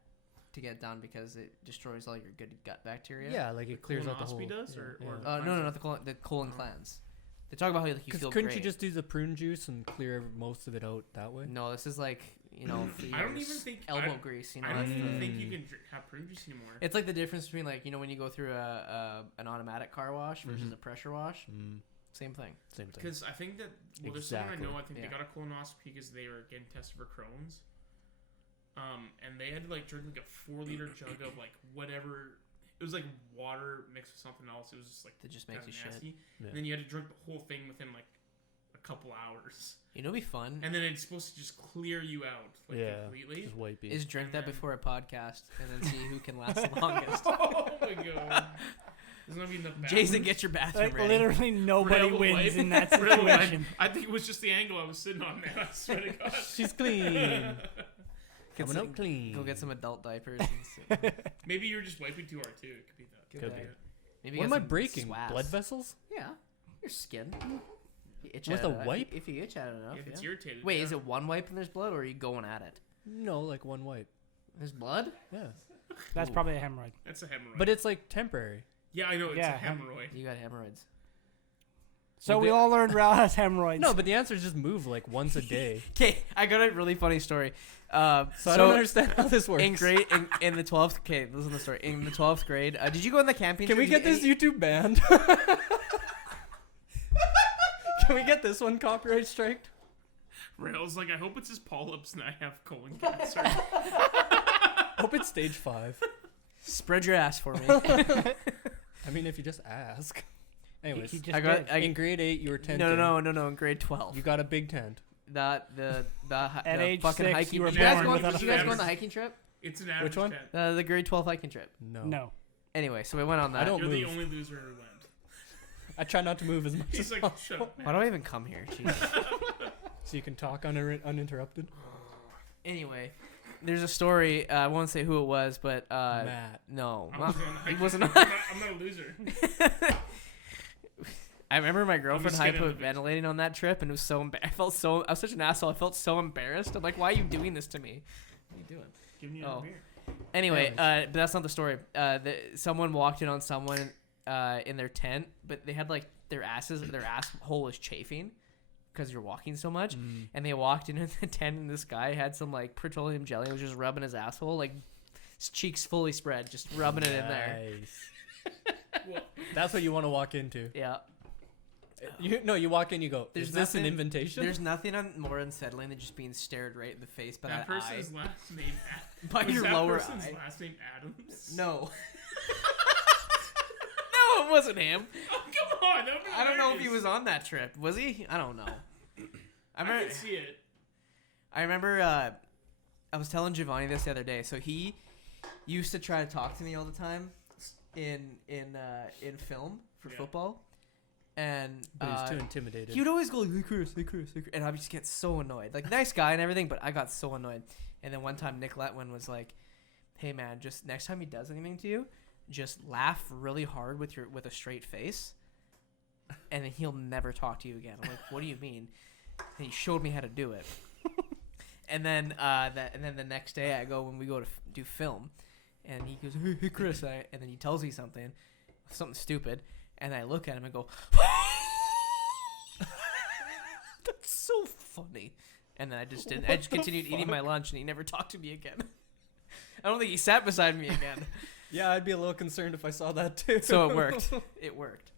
to get done because it destroys all your good gut bacteria. Yeah, like it clears out the whole. colonoscopy does, yeah, or- yeah. or- No, not the colon Oh. cleanse. They talk about how like, you Because feel couldn't great. you just do the prune juice and clear most of it out that way? No, this is like for I don't your even think elbow grease. You know, I don't that's even the- think you can have prune juice anymore. It's like the difference between like when you go through an automatic car wash versus Mhm. a pressure wash. Mm, Same thing. same thing. Because I think that there's someone I know. Exactly. I think Yeah. they got a colonoscopy because they were getting tested for Crohn's. And they had to like drink like a 4-liter jug of like whatever. It was like water mixed with something else. It was just like That just makes kinda you shit. nasty. Yeah. And then you had to drink the whole thing within like a couple hours, You know, it'd be fun and then it's supposed to just clear you out completely. Just wipey. is drink and that then- before a podcast and then see who can last the longest. Oh my god! There's not enough. Jason, get your bathroom Like ready. literally nobody Real wins life. in that Real life. situation. I think it was just the angle I was sitting on, man. I swear to God. She's clean. Get Coming some- up clean. Go get some adult diapers. And Maybe you were just wiping too hard too. It could be that. Could be. maybe What get am I some breaking? swabs. Blood vessels? Yeah, your skin. You itch With at a it, wipe? If you itch at it enough. If it's yeah. irritated. Wait, yeah. is it one wipe and there's blood, or are you going at it? No, like one wipe. There's blood? Yeah. That's probably a hemorrhoid. That's a hemorrhoid. But it's like temporary. yeah, I know it's Yeah, a hemorrhoid. You got hemorrhoids. So Well, we the- all learned Ral has hemorrhoids. No, but the answer is just move like once a day. Okay, I got a really funny story. So I don't understand how this works. in grade in the 12th. Okay, listen to the story. In the 12th grade, did you go on the camping? Can we trip? get this YouTube banned? Can we get this one copyright striked? Rail's like, I hope it's his polyps and I have colon cancer. Hope it's stage 5. Spread your ass for me. I mean, if you just ask. Anyways, He just I got. did. in grade 8, you were tenting. No. In grade 12. You got a big tent. The At the age fucking 6, hiking. you were Did you guys born go on- without did a you guys go face. on the hiking trip? It's an average one? tent. The grade 12 hiking trip. No. Anyway, so we went on that. I don't You're the move. only loser who went. I try not to move as much He's as like, possible. shut up, man. Why do I even come here? Jesus. So you can talk uninterrupted. Anyway, there's a story. I won't say who it was, but Matt. no, I wasn't on the he hiking wasn't. trip. I'm not a loser. I remember my girlfriend just kidding, I'm hyperventilating on that trip, and it was so. I was such an asshole. I felt so embarrassed. I'm like, why are you doing this to me? What are you doing? Give me Oh. a beer. Anyway, but that's not the story. Someone walked in on someone in their tent, but they had like their asshole was chafing because you're walking so much. And they walked into the tent, and this guy had some like petroleum jelly and was just rubbing his asshole, like his cheeks fully spread, just rubbing it in there. Nice. Well, That's what you want to walk into. Yeah. You walk in, you go, There's is this an nothing- invitation? There's nothing more unsettling than just being stared right in the face by that that eye. person's last name. By Was your that lower person's eye. last name Adams? No. No, it wasn't him. Oh, come on. That would be I don't know if he hilarious. was on that trip. Was he? I don't know. I can see it. I remember I was telling Giovanni this the other day. So he used to try to talk to me all the time in film for Yeah. football. And but he's too intimidated. he would always go like, hey Chris, and I would just get so annoyed. Like, nice guy and everything, but I got so annoyed. And then one time Nick Letwin was like, hey man, just next time he does anything to you, just laugh really hard with a straight face, and then he'll never talk to you again. I'm like, what do you mean? And he showed me how to do it. And then the next day I go, when we go to do film, and he goes, hey Chris, and then he tells me something stupid, and I look at him and go, that's so funny. And then I just didn't. I just continued eating my lunch, and he never talked to me again. I don't think he sat beside me again. Yeah, I'd be a little concerned if I saw that too. So it worked. It worked.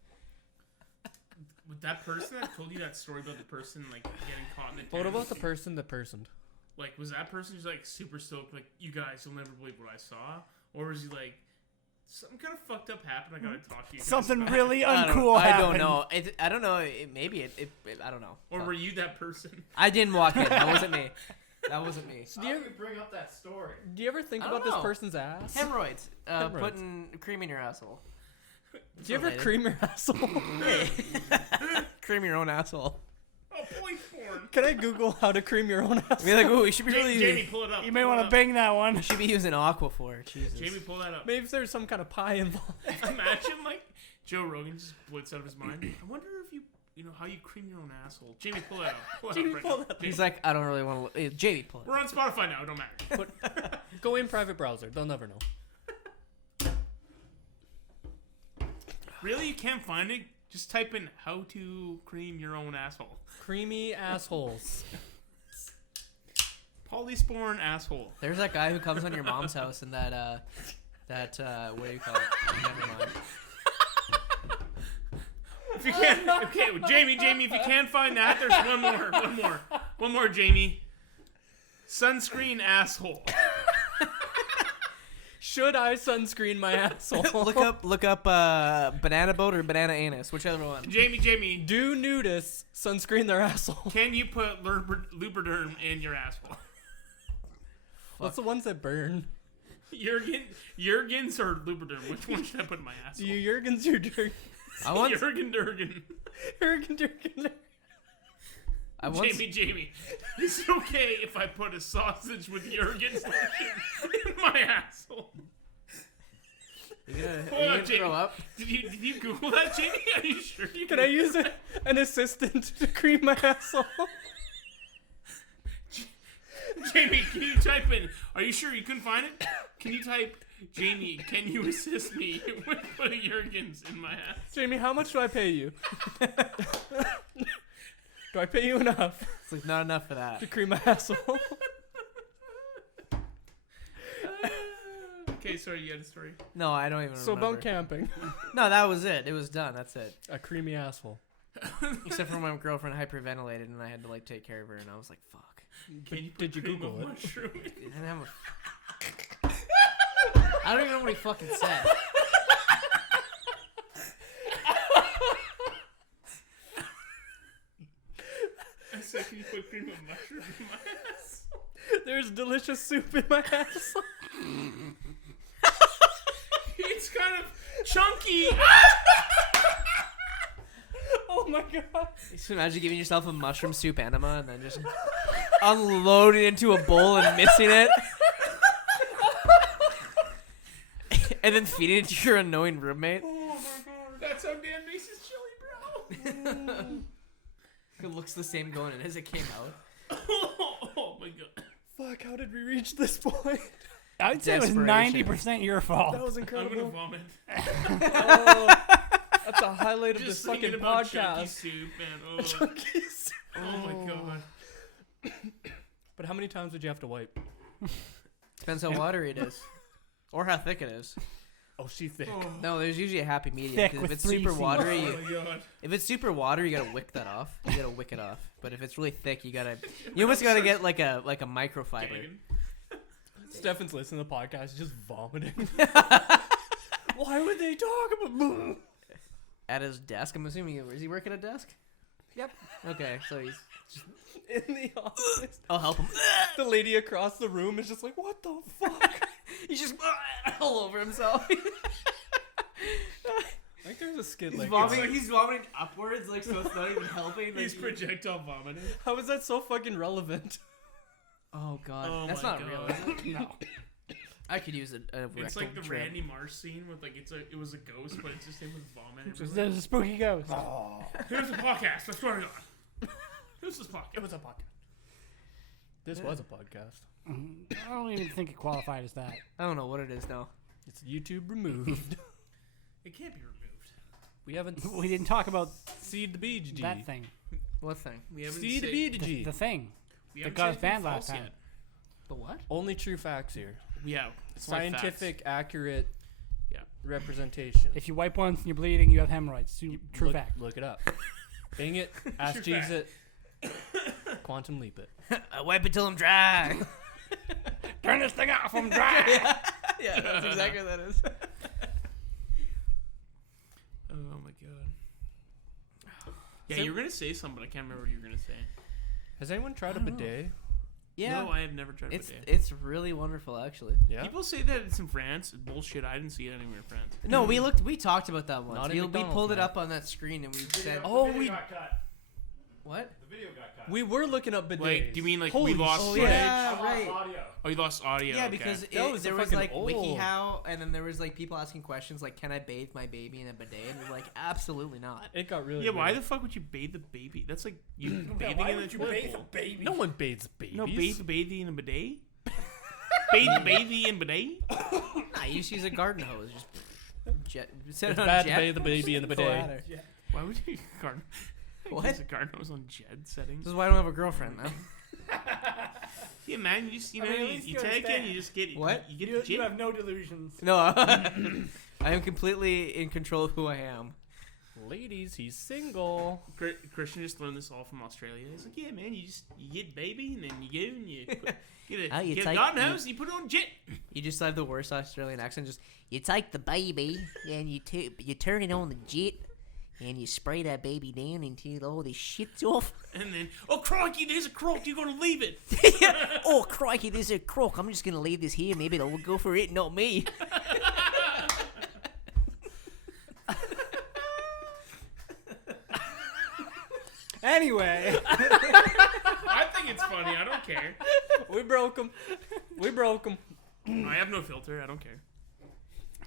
With that person that told you that story about the person like getting caught in the tent. What about the person that personed? Like, was that person just like super stoked? Like, you guys, you'll never believe what I saw, or was he like, something kind of fucked up happened? I gotta talk to you. guys Something about really it." uncool I happened. don't know. I don't know. Maybe it. I don't know. Or were you that person? I didn't walk in. That wasn't me. That wasn't me. Do you, bring up that story? do you ever think I about don't this know. person's ass? Hemorrhoids. Hemorrhoids. Putting cream in your asshole. Do you ever related. cream your asshole? Cream your own asshole. Oh, boy, porn. Can I Google how to cream your own asshole? Be like, ooh, we should be Jamie, really. pull it up. You may pull it want to up. bang that one. We should be using Aquaphor. Jesus. Jamie, pull that up. Maybe if there's some kind of pie involved. Imagine like Joe Rogan just blits out of his mind. I wonder if you know how you cream your own asshole. Jamie, pull that up. Pull that Jamie, up right pull now. that up. Jamie. He's like, I don't really want to. Jamie, pull it. We're on Spotify now. It don't matter. Go in private browser. They'll never know. Really, you can't find it? Just type in how to cream your own asshole. Creamy assholes. Polysporin asshole. There's that guy who comes on your mom's house and that what do you call it? Never mind. If you can't, okay, Jamie, if you can't find that, there's one more, Jamie. Sunscreen asshole. Should I sunscreen my asshole? Look up banana boat or banana anus, whichever one. Jamie, Do nudists sunscreen their asshole? can you put Lubriderm in your asshole? What's the ones that burn? Jurgens or Lubriderm? Which one should I put in my Do asshole? you Jurgens your Jurgens? I want. Jurgen Durgen. Jurgen. I want. Jamie, is it okay if I put a sausage with Jurgen's lotion in my asshole? You Hold on, gonna Jamie. throw up? Did you Google that, Jamie? Are you sure you Can I use an assistant to cream my asshole? Jamie, can you type in? Are you sure you couldn't find it? Can you type, Jamie, can you assist me with putting Jurgens in my ass? Jamie, how much do I pay you? Do I pay you enough It's like not enough for that. to cream my asshole? Okay, sorry, you had a story. No, I don't even So remember. about camping. No, that was it. It was done. That's it. A creamy asshole. Except for my girlfriend hyperventilated and I had to like take care of her, and I was like, "Fuck." Can you put Did you cream Google of it? mushroom? And I don't even know what he fucking said. I said, can you put cream of mushroom in my ass? There's delicious soup in my asshole. It's kind of chunky. Oh my god. Just imagine giving yourself a mushroom soup enema and then just unloading it into a bowl and missing it. And then feeding it to your annoying roommate. That's how Dan makes his chili, bro. It looks the same going in as it came out. Oh my god. Fuck, how did we reach this point? I'd say it was Desperation. 90% your fault. That was I'm gonna incredible. vomit. Oh, that's a highlight of this Just thinking fucking about chunky podcast. soup, man. Oh, Chunky soup. oh my god. But how many times would you have to wipe? Depends how watery it is. Or how thick it is. Oh, she thick. Oh, No, there's usually a happy medium. Thick 'Cause with if it's 3 super Cs. watery, oh my god. if it's super watery, you gotta wick that off. You gotta wick it off. But if it's really thick, you almost gotta get like a microfiber. Gagging. Stefan's listening to the podcast, he's just vomiting. Why would they talk about? At his desk, I'm assuming. Is he working at a desk? Yep. Okay, so he's. In the office, I'll help him. the lady across the room is just like, "What the fuck?" He's just all over himself. I think there's a skit He's like vomiting. He's vomiting upwards, like so it's not even helping. Like, He's projectile vomiting. How is that so fucking relevant? Oh god, Oh that's my not God. real. Is it? No. I could use a rectal It's like the trim. Randy Marsh scene with like it was a ghost, but it's just him with vomit. There's a spooky ghost. Here's a podcast. I swear to God. This is podcast. It was a podcast. This was a podcast. I don't even think it qualified as that. I don't know what it is now. It's YouTube removed. It can't be removed. We haven't We didn't talk about seed the BG. that thing. What thing? We haven't Seed the said- BG. The thing. we that haven't got said us banned anything last false time. The what? Only true facts here. Yeah. It's like facts. Scientific, accurate Yeah. representation. If you wipe once and you're bleeding, you have hemorrhoids. True look, fact. Look it up. Bing it. Ask True Jeeves it. Quantum leap it. I wipe it till I'm dry. Turn this thing off. I'm dry. Yeah, that's exactly what that is. Oh my god. Yeah, you were gonna say something, but I can't remember what you were gonna say. Has anyone tried a bidet? Yeah, No, I have never tried it's bidet. it's really wonderful actually. Yeah. People say that it's in France. It's bullshit. I didn't see it anywhere in France. No, we talked about that once. Not in We McDonald's, pulled it man. up on that screen and we said, Oh, we what? we were looking up bidets. Like, do you mean like Holy we lost Oh footage? yeah, right. Oh, you lost audio. Yeah, okay. because That was there was fucking like old. WikiHow, and then there was like people asking questions like, "Can I bathe my baby in a bidet?" And we're like, "Absolutely not." It got really. Yeah, why weird. the fuck would you bathe the baby? That's like you bathing in a toilet bowl. baby? No one bathes babies. No, bathing in a bidet. bathing in bidet. Nah, you just use a garden hose. Just jet. Set It's it on bad to jet. bathe the baby in the bidet. Ladder. Why would you garden? What? Use a garden hose on Jed settings. This is why I don't have a girlfriend now. Yeah, man, you just I mean, at least you you take it, understand. you just get What? You get the jig. no delusions. No, I am completely in control of who I am. Ladies, he's single. Christian just learned this all from Australia. He's like, yeah, man, you get baby, and then you go and you get a garden house, and you put it on jet. You just have the worst Australian accent. Just You take the baby and you turn it on the jet and you spray that baby down until all the shit's off. And then, oh, crikey, there's a croc. You're going to leave it. Oh, crikey, there's a croc. I'm just going to leave this here. Maybe they'll go for it, not me. Anyway, I think it's funny. I don't care. We broke him. I have no filter. I don't care.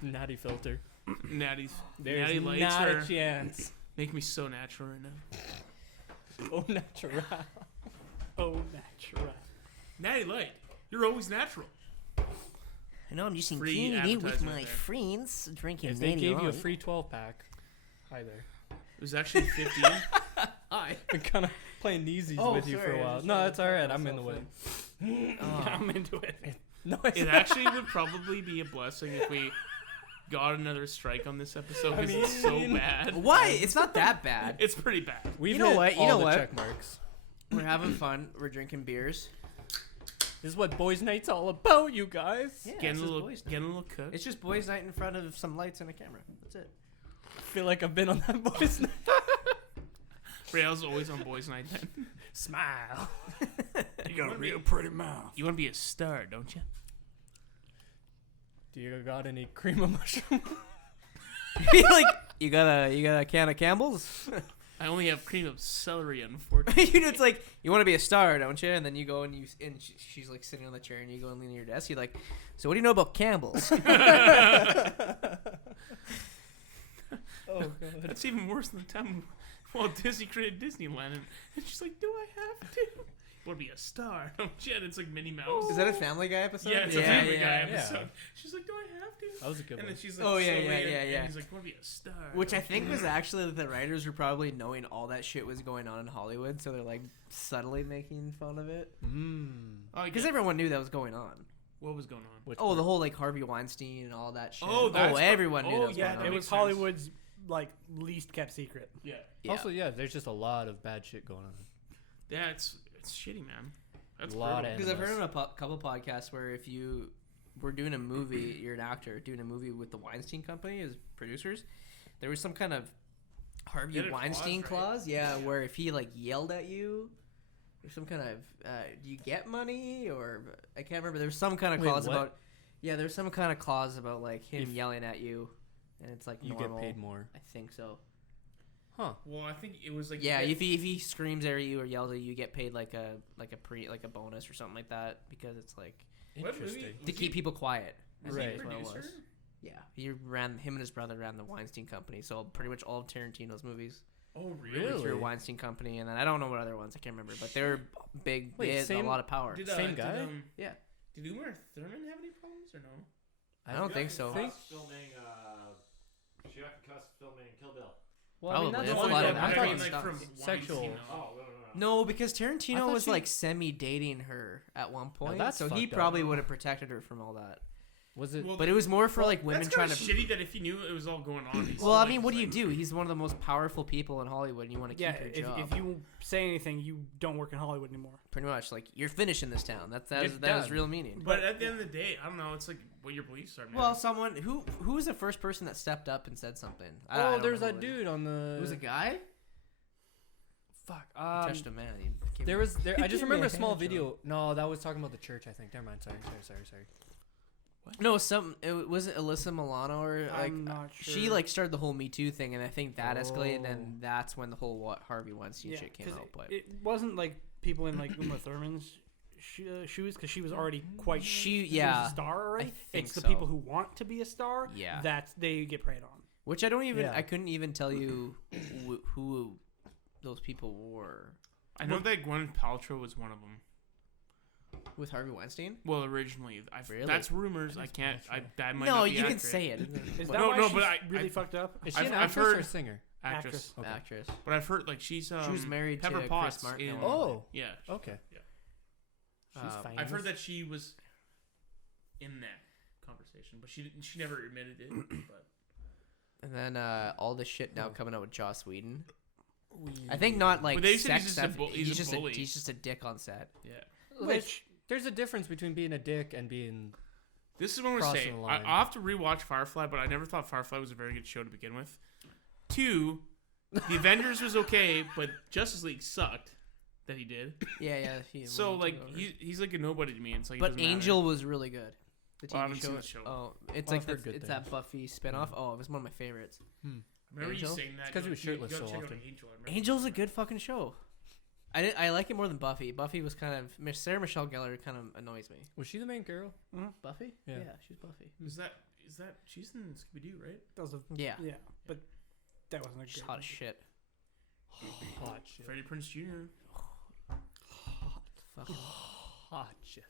Natty filter. Natty There's Lites not are, a chance. make me so natural right now. Oh, natural. oh, natural. Natty Lite, you're always natural. I know I'm just in Free Canada with advertisement my there. friends drinking If they Natty gave you a Light. free 12-pack. Hi there. It was actually 15. hi. Been kind of playing kneesies Oh, with you for sorry, a I while. was No, trying that's to all put right. I'm in the myself way. I'm into it. No, it's It actually would probably be a blessing if we got another strike on this episode because it's so bad. Why? It's not that bad. It's pretty bad. We've You know hit what? You all know the what? check marks. We're having fun. We're drinking beers. This is what boys' night's all about, you guys. Yeah, Getting it's a just little, boys night. getting a little cooked. It's just boys' night in front of some lights and a camera. That's it. I feel like I've been on that boys' night. Rail's always on boys' night then. Smile. You got a real pretty mouth. You want to be a star, don't you? Do you got any cream of mushroom? Like you got a can of Campbell's. I only have cream of celery, unfortunately. It's like you want to be a star, don't you? And then you go and she's like sitting on the chair, and you go and lean on your desk. You're like, so what do you know about Campbell's? Oh god. That's even worse than the time Walt Disney created Disneyland, and she's like, "Do I have to? You want to be a star, don't you?" And it's like Minnie Mouse. Is that a Family Guy episode? Yeah, it's a Family Guy yeah. episode. She's like, "Do I have to?" That was a good And one. then she's like, Oh, yeah, slowly, yeah. And he's like, "You want to be a star?" Which I don't think you?" was actually the writers were probably knowing all that shit was going on in Hollywood, so they're like subtly making fun of it Oh, because yeah. everyone knew that was going on. What was going on? Which Oh, part? the whole like Harvey Weinstein and all that shit. Oh, that's everyone knew oh, that was yeah, going that on. It makes was sense. Hollywood's like least kept secret. Yeah, Yeah. Also, yeah, there's just a lot of bad shit going on. yeah, it's shitty, man. That's A lot brutal. of- Because I've heard on a couple podcasts where if you were doing a movie, you're an actor doing a movie with the Weinstein Company as producers, there was some kind of Harvey You had a Weinstein clause, right? clause, yeah, where if he like yelled at you, there's some kind of do you get money or I can't remember. There's some kind of Wait, clause what? about there's some kind of clause about like him If yelling at you, and it's like You normal. get paid more. I think so. Huh. Well, I think it was like Yeah, if he screams at you or yells at you, you get paid like a bonus or something like that because it's like What movie? Interesting. to Was keep he- people quiet. was Right. he a That's what it producer? was. Yeah, him and his brother ran the Weinstein Company, so pretty much all of Tarantino's movies Oh, were Really? through Weinstein Company, and then I don't know what other ones, I can't remember, but they were big. Wait, They had a same- lot of power. Same guy? Yeah. Did Uma Thurman have any problems or no? I don't think so. think- Filming, she got concussed filming Kill Bill. Well, I mean, Probably. that's That's a one lot thing. of I that thought kind of like stuff. from Sexual. Weinstein, Oh, No, because I Tarantino thought was she- like semi-dating her at one point, that's so he fucked up. probably would have protected her from all that. Was it? Well, But it was more for like women That's trying kind to. of shitty that if you knew it was all going on. he's Well, I like- mean, what do you like- do? He's one of the most powerful people in Hollywood, and you want to Yeah, keep your job. if you say anything, you don't work in Hollywood anymore. Pretty much, like you're finished in this town. That You're is done. real meaning. But at the end of the day, I don't know. It's like what your beliefs are, man. Well, someone who was the first person that stepped up and said something. I Oh, don't there's know that who it was. dude on the. It was a guy. Fuck. Touched a man. He gave There me- was there. I just Give me remember a a small hand video. No, that was talking about the church. I think. Never mind. Sorry. No, it was Alyssa Milano or like I'm not sure. she like started the whole Me Too thing, and I think that escalated. And Oh. then that's when the whole Harvey Weinstein shit came 'cause out. But it wasn't like people in like Uma Thurman's shoes because she was already quite. She- was yeah, a star already. I think It's the so. people who want to be a star. Yeah. that they get preyed on. which I don't even Yeah. I couldn't even tell you who those people were I know that Gwyneth Paltrow was one of them. with Harvey Weinstein. Well, originally, Really? that's rumors. I That's can't. That might No, not be you can accurate. say it. Is But- that No, why no, she's but I- really I- fucked up? Is she I've- an I've actress or a heard- singer? Actress. Okay. Actress. But I've heard like she's She was married Pepper to Potts Chris Martin. in- Oh. Yeah. Okay. Yeah. She's fine. I've heard that she was in that conversation, but she never admitted it. But And then all this shit now coming out with Joss Whedon. I think not like But they said sex he's just a stuff. he's a bully. He's just a dick on set. Yeah. There's a difference between being a dick and being. This is what I'm going to say. Crossing the line. I'll have to rewatch Firefly, but I never thought Firefly was a very good show to begin with. 2, The Avengers was okay, but Justice League sucked that he did. Yeah. So, like, he's like a nobody to me. It's like, it But doesn't matter. Angel was really good. The Well, I TV haven't show. seen the show. Oh, it's Well, like I've heard good it's that things. Buffy spinoff. Oh, it was one of my favorites. Remember Angel? you saying that? It's 'cause he was You shirtless gotta so check out often. Angel. I remember. Angel's a good fucking show. I like it more than Buffy. Buffy was kind of Sarah Michelle Gellar kind of annoys me. Was she the main girl? Buffy? Yeah. She's Buffy. Is that she's in Scooby Doo, right? That was a, Yeah. but that wasn't a She's great hot as movie. shit. Hot shit. Freddie Prinze Jr. Fucking Hot shit.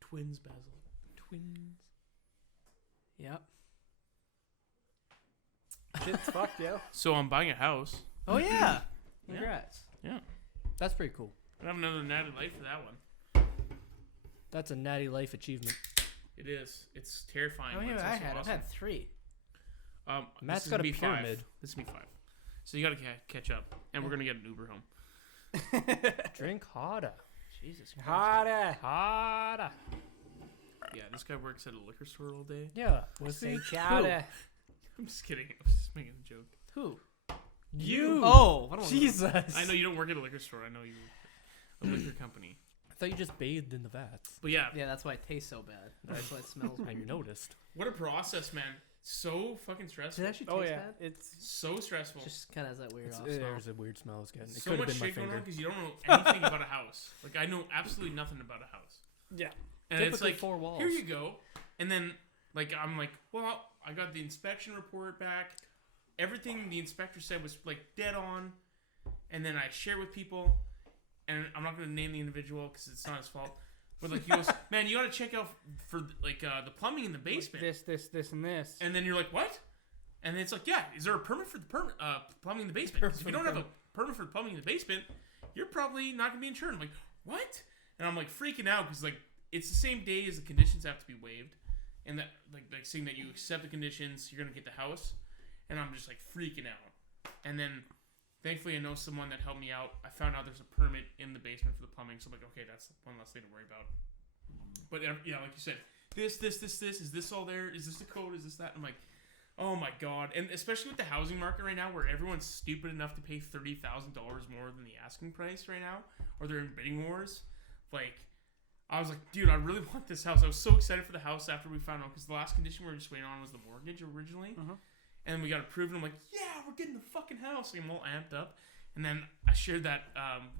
Twins, Basil. Twins. yep. Shit's fucked, yeah. So I'm buying a house. Oh yeah. Congrats. Yeah. That's pretty cool. I have another Natty Lite for that one. That's a natty life achievement. It is. It's terrifying. Oh but yeah, it's I also had. I've awesome. had 3. Matt's this is got a gonna be 5. pyramid. This is gonna be 5. So you gotta catch up, and we're gonna get an Uber home. Drink harder. Jesus Christ. Harder. Harder. Yeah, this guy works at a liquor store all day. Yeah. Say chowder. I'm just kidding. I was just making a joke. Who? You. Oh, I don't Jesus. I know you don't work at a liquor store. I know you work at a liquor company. I thought you just bathed in the vats. But yeah, Yeah, that's why it tastes so bad. That's why it smells. I noticed. what a process, man. So fucking Does stressful. it actually Oh taste yeah, bad? it's So stressful. Just kind of has that weird off smell. There's a weird smell it's getting. It So could have much been my shit going finger. on because you don't know anything about a house. Like I know absolutely nothing about a house. yeah. And it's Typically like, 4 walls. here you go. And then, like, I'm like, well, I got the inspection report back. Everything the inspector said was, like, dead on. And then I share with people. And I'm not going to name the individual because it's not his fault. But, like, he goes, man, you got to check out for, like, the plumbing in the basement. This, and this. And then you're like, what? And it's like, yeah, is there a permit for the plumbing in the basement? Because if you don't have a permit for the plumbing in the basement, you're probably not going to be insured. I'm like, what? And I'm, like, freaking out because, like, it's the same day as the conditions have to be waived, and that like saying that you accept the conditions, you're gonna get the house, and I'm just like freaking out. And then, thankfully, I know someone that helped me out. I found out there's a permit in the basement for the plumbing, so I'm like, okay, that's one less thing to worry about. But yeah, like you said, this, is this all there? Is this the code? Is this that? I'm like, oh my god! And especially with the housing market right now, where everyone's stupid enough to pay $30,000 more than the asking price right now, or they're in bidding wars, like. I was like, dude, I really want this house. I was so excited for the house after we found out because the last condition we were just waiting on was the mortgage originally. And we got approved. And I'm like, yeah, we're getting the fucking house. Like, I'm all amped up. And then I shared that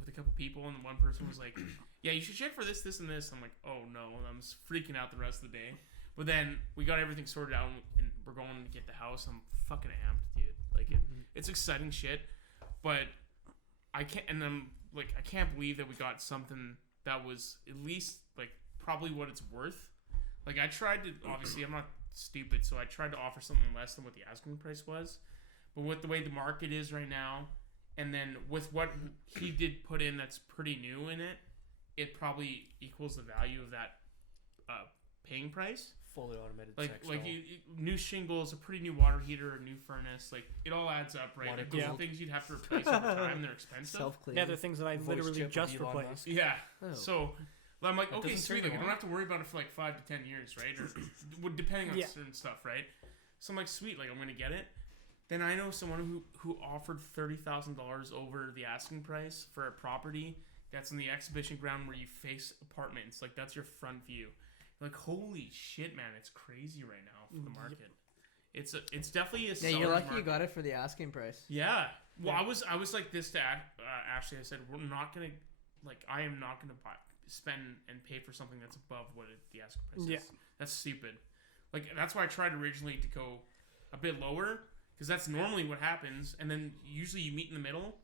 with a couple people, and one person was like, yeah, you should check for this, this, and this. I'm like, oh no. And I'm just freaking out the rest of the day. But then we got everything sorted out, and we're going to get the house. I'm fucking amped, dude. Like, it's exciting shit. But I can't, and I'm like, I can't believe that we got something that was at least like probably what it's worth. Like I tried to, obviously I'm not stupid, so I tried to offer something less than what the asking price was. But with the way the market is right now, and then with what he did put in that's pretty new in it, it probably equals the value of that paying price. Fully automated Like sex like doll. new shingles, a pretty new water heater, a new furnace, like it all adds up, right? Water Like those cooler. are things you'd have to replace over time. They're expensive. Self-cleaning. Yeah, they're things that I Voice literally chip just of Elon replaced. Yeah. Oh. So I'm like, That okay, doesn't sweet. turn Like, I you don't on? have to worry about it for like 5 to 10 years, right? Or depending on Yeah. certain stuff, right? So I'm like, sweet. Like, I'm gonna get it. Then I know someone who offered $30,000 over the asking price for a property that's in the exhibition ground where you face apartments. Like, that's your front view. Like, holy shit, man! It's crazy right now for the market. It's definitely a Yeah, seller's you're lucky market. you got it for the asking price. Yeah. Well, Yeah. I was like this to Ashley. I said we're not gonna I am not gonna spend and pay for something that's above what the asking price Yeah. is. That's stupid. Like that's why I tried originally to go a bit lower because that's normally what happens, and then usually you meet in the middle.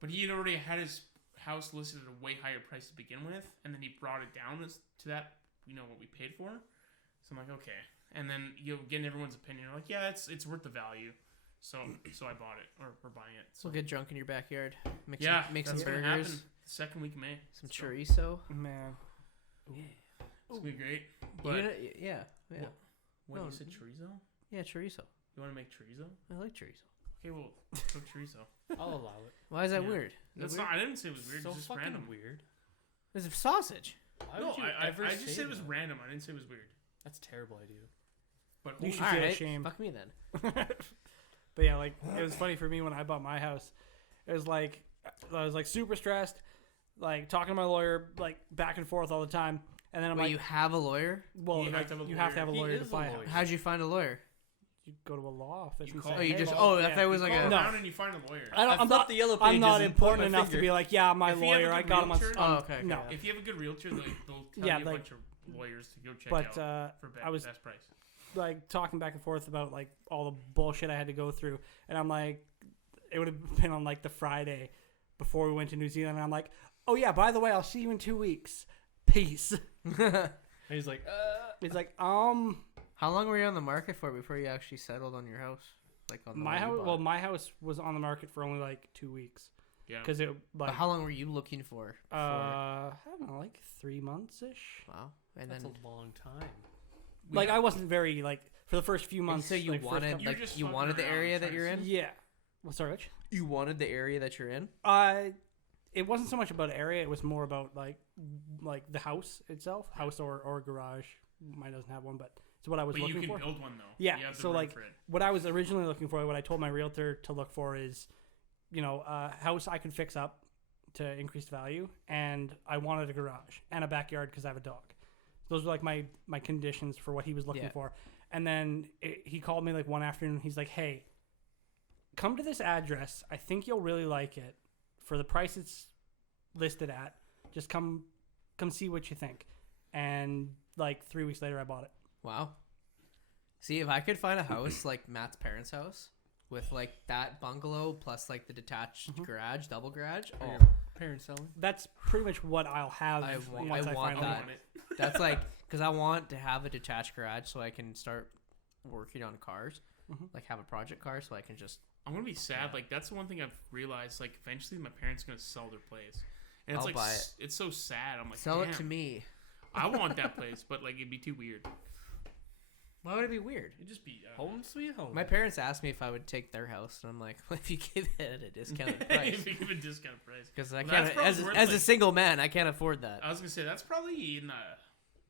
But he had already had his house listed at a way higher price to begin with, and then he brought it down to that what we paid for. So I'm like, okay. And then getting everyone's opinion, like, yeah, it's worth the value. So I bought it, or we're buying it. So We'll get drunk in your backyard. Make that's some gonna happen burgers, the second week of May. some So chorizo. Man. It's gonna be great. You But gonna- yeah. when No. you said chorizo, Yeah, chorizo. You want to make chorizo? I like chorizo. Okay, well, cook chorizo. I'll allow it. Why is that Yeah. weird? That's not. I didn't say it was weird. So It's just fucking random. weird. It's a sausage. Why No, would you I ever just say said it was that? random. I didn't say it was weird. That's a terrible idea. But You should All feel right, ashamed. fuck me then. But yeah, like it was funny for me when I bought my house. It was like I was like super stressed, like talking to my lawyer like back and forth all the time, and then I'm Wait, like, you have a lawyer? well, You have like, to have a you have to have a He lawyer to is a buy a lawyer. house. How'd you find a lawyer? You go to a law office You and call- say, Oh, you hey, just. well, Oh, I yeah. thought it was you like call a. No. around and you find a lawyer. I don't, I I'm flipped not the yellow I'm not pages and put important my enough to finger. be like, yeah, my If you have a lawyer. I good got him on. realtor- Oh, okay, No, okay. If you have a good realtor, they'll tell Yeah, you a like- bunch of lawyers to go check but out for I was best price. like talking back and forth about like all the bullshit I had to go through, and I'm like, it would have been on like the Friday before we went to New Zealand, and I'm like, oh yeah, by the way, I'll see you in 2 weeks. Peace. And he's like, It's like, How long were you on the market for before you actually settled on your house? Like on the my one you house. bought? Well, my house was on the market for only like 2 weeks Yeah. because it But like how long were you looking for? I don't know, like 3 months ish. Wow. And that's then a long time. Like I wasn't very like for the first few months. so you like, first wanted couple- You're like just you fucking wanted the around area trying that to you're see- in. yeah. Well, sorry, Rich. You wanted the area that you're in. It wasn't so much about area. It was more about like the house itself, house or garage. Mine doesn't have one, but it's what I was But you looking can for. build one though. Yeah, You have the so, room like, for it. What I was originally looking for, what I told my realtor to look for is, a house I could fix up to increase value, and I wanted a garage and a backyard because I have a dog. Those were like my conditions for what he was looking Yeah. for. And then he called me like one afternoon. He's like, "Hey, come to this address. I think you'll really like it for the price it's listed at. Just come see what you think." And like 3 weeks later, I bought it. Wow. See, if I could find a house like Matt's parents' house with like that bungalow plus like the detached garage, double garage. Are Oh, your parents selling? That's pretty much what I'll have I once want I find I that. one. want it. that's like because I want to have a detached garage so I can start working on cars, like have a project car so I can just. I'm gonna be sad. Like that's the one thing I've realized. Like eventually, my parents are gonna sell their place, and it's I'll like buy it. it's so sad. I'm like, Sell damn, it to me. I want that place, but like it'd be too weird. Why would it be weird? It'd just be Home sweet home. My parents asked me if I would take their house, and I'm like, well, if you give it at a discounted price, if you give a discount price. because I Well, can't. that's probably As, worth, as a like- single man, I can't afford that. I was gonna say that's probably in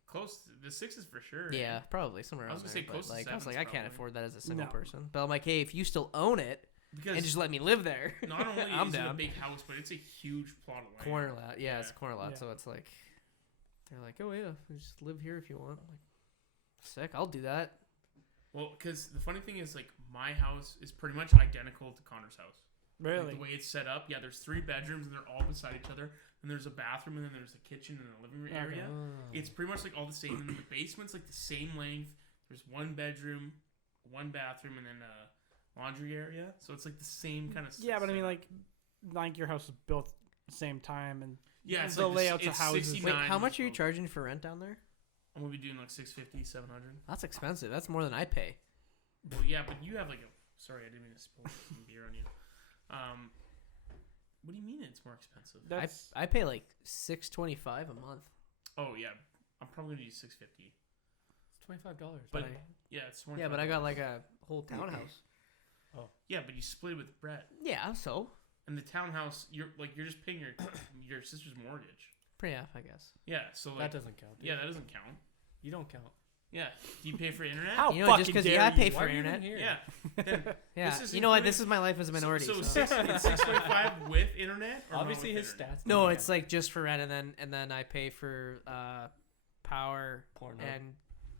close to the sixes for sure. Yeah, probably somewhere I was around gonna say there. close But to like, I was like, sevens I can't probably. afford that as a single No. person. But I'm like, hey, if you still own it because and just let me live there, not only I'm is it a down. big house, but it's a huge plot of land. Corner lot, yeah, it's a Yeah. corner lot. Yeah. So it's like, they're like, oh yeah, just live here if you want. I'm like, sick, I'll do that. Well, because the funny thing is, like, my house is pretty much identical to Connor's house. Really? Like, the way it's set up, yeah, there's 3 bedrooms and they're all beside each other. And there's a bathroom and then there's a kitchen and a living room area. It's pretty much like all the same. And then the basement's like the same length. There's 1 bedroom, 1 bathroom, and then a laundry area. So it's like the same kind of. Yeah, but I mean, like your house was built the same time, and yeah, it's the like layouts of it's houses. 69 Wait, how much are you years old. charging for rent down there? I'm gonna be doing like 650, 700. That's expensive. That's more than I pay. Well, yeah, but you have like a. Sorry, I didn't mean to spill some beer on you. What do you mean it's more expensive? that's I pay like $625 a month. Oh yeah, I'm probably gonna use 650. It's $25. But I- yeah, it's more. Yeah, but I got like a whole townhouse. Yeah, but you split it with Brett. Yeah, so And the townhouse, you're just paying your sister's mortgage. pretty half, I guess. Yeah, so like that doesn't count. Dude. yeah, that doesn't count. You don't count. Yeah, do you pay for internet? how You know, fucking just because dare I pay you. for Why are you even internet. here? Yeah, then Yeah, This is you know what? included- This is my life as a minority. So, So, it's 625 with internet. Or not Obviously, with his internet? stats. no, don't it's count. like just for rent, and then I pay for power Pornhub. and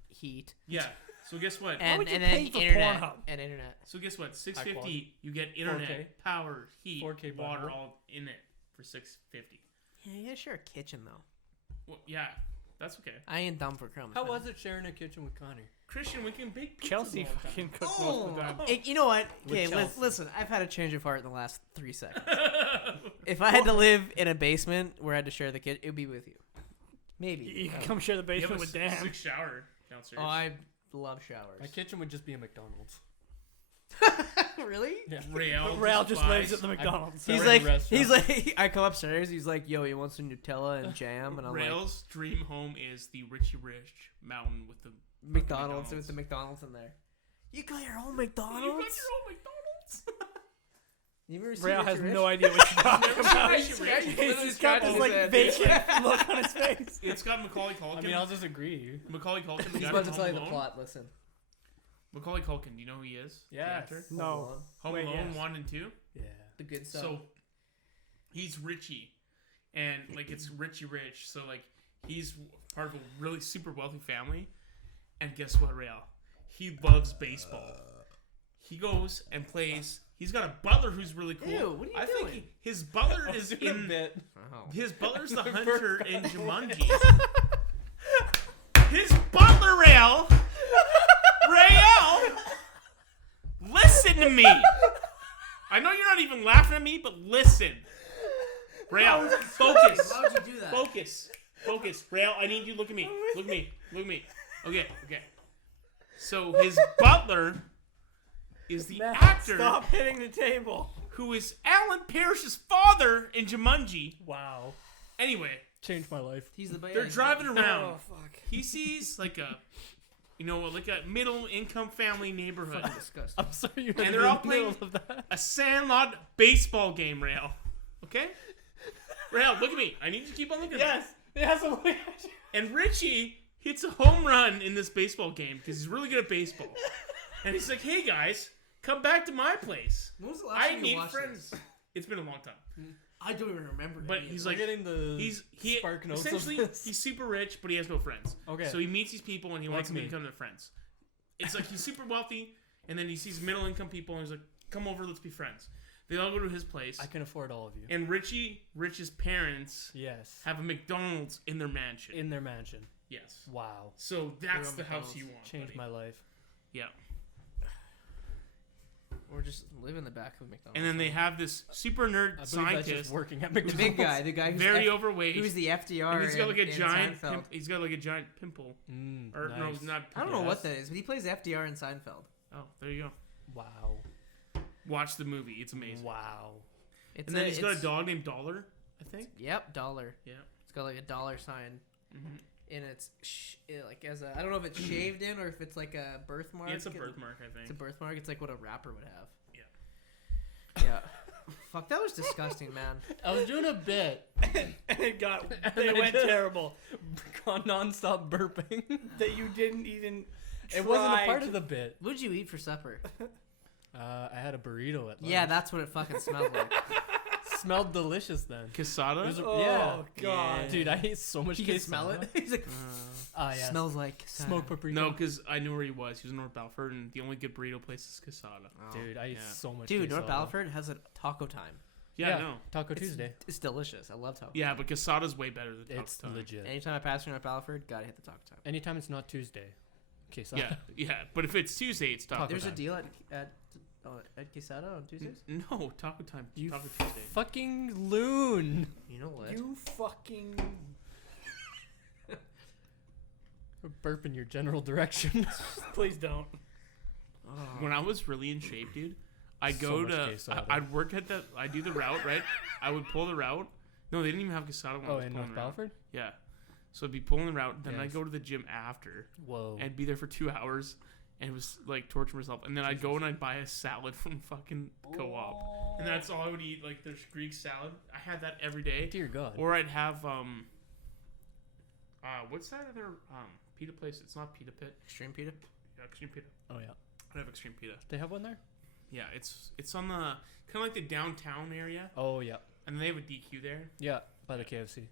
heat, Yeah. So guess what? and would you and then pay for internet Pornhub? and internet. So guess what? quality. 650. You get internet, 4K. power, heat, 4K water, bundle. all in it for 650. Yeah, you gotta share a kitchen though. Well, yeah, that's okay. I ain't dumb for crumbs. How man. was it sharing a kitchen with Connor? Christian, we can bake pizza Chelsea all the time. fucking cooked most of the time. You know what? With Okay, Chelsea. listen. I've had a change of heart in the last 3 seconds. If I had to live in a basement where I had to share the kitchen, it would be with you. Maybe. You can come share the You have basement a with Dan. 6 shower downstairs. Oh, I love showers. My kitchen would just be a McDonald's. Really? Yeah. Rail just lives buys- at the McDonald's. He's Sorry, like, restaurant. I come upstairs. He's like, yo, you want some Nutella and jam? And I'm like, Rail's dream home is the Richie Rich mountain with the McDonald's with the McDonald's in there. You got your own You McDonald's? got your own McDonald's. You ever seen Rail Richie has Rich? no idea what you're talking about. Richie Rich. He's got this like vacant look on his face. It's got Macaulay Culkin. I mean, I'll just agree. Macaulay Culkin. The He's guy about from to tell you Home the Alone. plot. Listen. Macaulay Culkin. Do you know who he is? The Yes. actor? No. Home Wait, Alone yes. 1 and 2. Yeah. The good stuff. So he's Richie, and like it's Richie Rich. So like he's part of a really super wealthy family, and guess what, Rail? He loves baseball. He goes and plays. He's got a butler who's really cool. Ew, what are you I doing? think his butler is in bit. Oh. his butler's the hunter in Jumanji. His butler, Rail. Listen to me. I know you're not even laughing at me, but listen. Rail, focus. Why would you do that? Focus. Rail, I need you to look at me. Look at me. Okay. So his butler is the actor Stop hitting the table. who is Alan Parrish's father in Jumanji. Wow. Anyway, Changed my life. He's the they're driving around. Oh fuck. He sees like a middle income family neighborhood. Disgusting. I'm sorry you And had they're to be all in the middle playing- of that. A sandlot baseball game, Rail. Okay? Rail, look at me. I need you to keep on looking at me. It has a way. And Richie hits a home run in this baseball game because he's really good at baseball. And he's like, hey guys, come back to my place. When was the last I time you need watched friends. this? It's been a long time. I don't even remember. But any of he's it. like, We're getting the he spark notes essentially of this. he's super rich, but he has no friends. Okay. So he meets these people and he wants Like them to me. become their friends. It's like he's super wealthy, and then he sees middle income people and he's like, come over, let's be friends. They all go to his place. I can afford all of you. And Rich's parents Yes. have a McDonald's in their mansion. In their mansion. Yes. Wow. So that's on the house McDonald's. you want. Changed buddy. my life. Yeah. Or just live in the back of McDonald's. And then they have this super nerd I believe that's scientist, just working at the McDonald's. big guy, the guy who's very overweight. who's the FDR. and he's got like a in giant. Seinfeld. He's got like a giant pimple. Or Nice. no, not. I don't know pimple. what that is, but he plays FDR in Seinfeld. Oh, there you go. Wow. Watch the movie. It's amazing. Wow. It's And then he's got a it's- dog named Dollar, I think. Yep, dollar. Yeah. It's got like a dollar sign, Mm-hmm. and it's like as a I don't know if it's shaved in or if it's like a birthmark. Yeah, it's a birthmark, I It's a think. birthmark. It's like what a rapper would have. Yeah. Yeah. Fuck, that was disgusting, man. I was doing a bit. And it got. And It I went just- terrible. Gone non-stop burping. That you didn't even. It wasn't a try part to- of the bit. What'd you eat for supper? I had a burrito at lunch. Yeah, that's what it fucking smelled like. Smelled delicious then. Casada? It was a- Oh yeah. god. Dude, I ate so much You can smell it. quesadilla. He's like, Ah, yeah. smells like Smoked paprika. No, because I knew where he was. He was in North Balfour, and the only good burrito place is Casada. Dude, I ate Yeah. so much Dude, North quesadilla. Balford has a taco time. Yeah, I know. Taco It's- Tuesday. It's delicious. I love taco. Yeah, but Casada's way better than Taco It's Time. legit. Anytime I pass through North Balford, gotta hit the taco time. Anytime it's not Tuesday. Okay, so Yeah. But if it's Tuesday, it's Taco Taco There's a Time. deal at Quesada on Tuesdays. No, Taco Time. You Taco Tuesday. fucking loon. You know what? You fucking. Burp in your general direction. Please don't. When I was really in shape, dude, I'd So go much to. quesada. I'd work at the. I'd do the route, right? I would pull the route. No, they didn't even have Casada when I Oh, was in pulling North the route. Balford? Yeah. So I'd be pulling the route, then I'd Yes. go to the gym after Whoa. and be there for 2 hours, and it was like torture myself. And then I'd go and I'd buy a salad from fucking Co-op, and that's all I would eat. Like there's Greek salad. I had that every day. Dear God. Or I'd have what's that other pita place? It's not Pita Pit. Extreme pita. Yeah, Extreme Pita. Oh, yeah. I'd have Extreme Pita. They have one there? Yeah, it's on the kind of like the downtown area, Oh, yeah. and they have a DQ there. Yeah, by the KFC.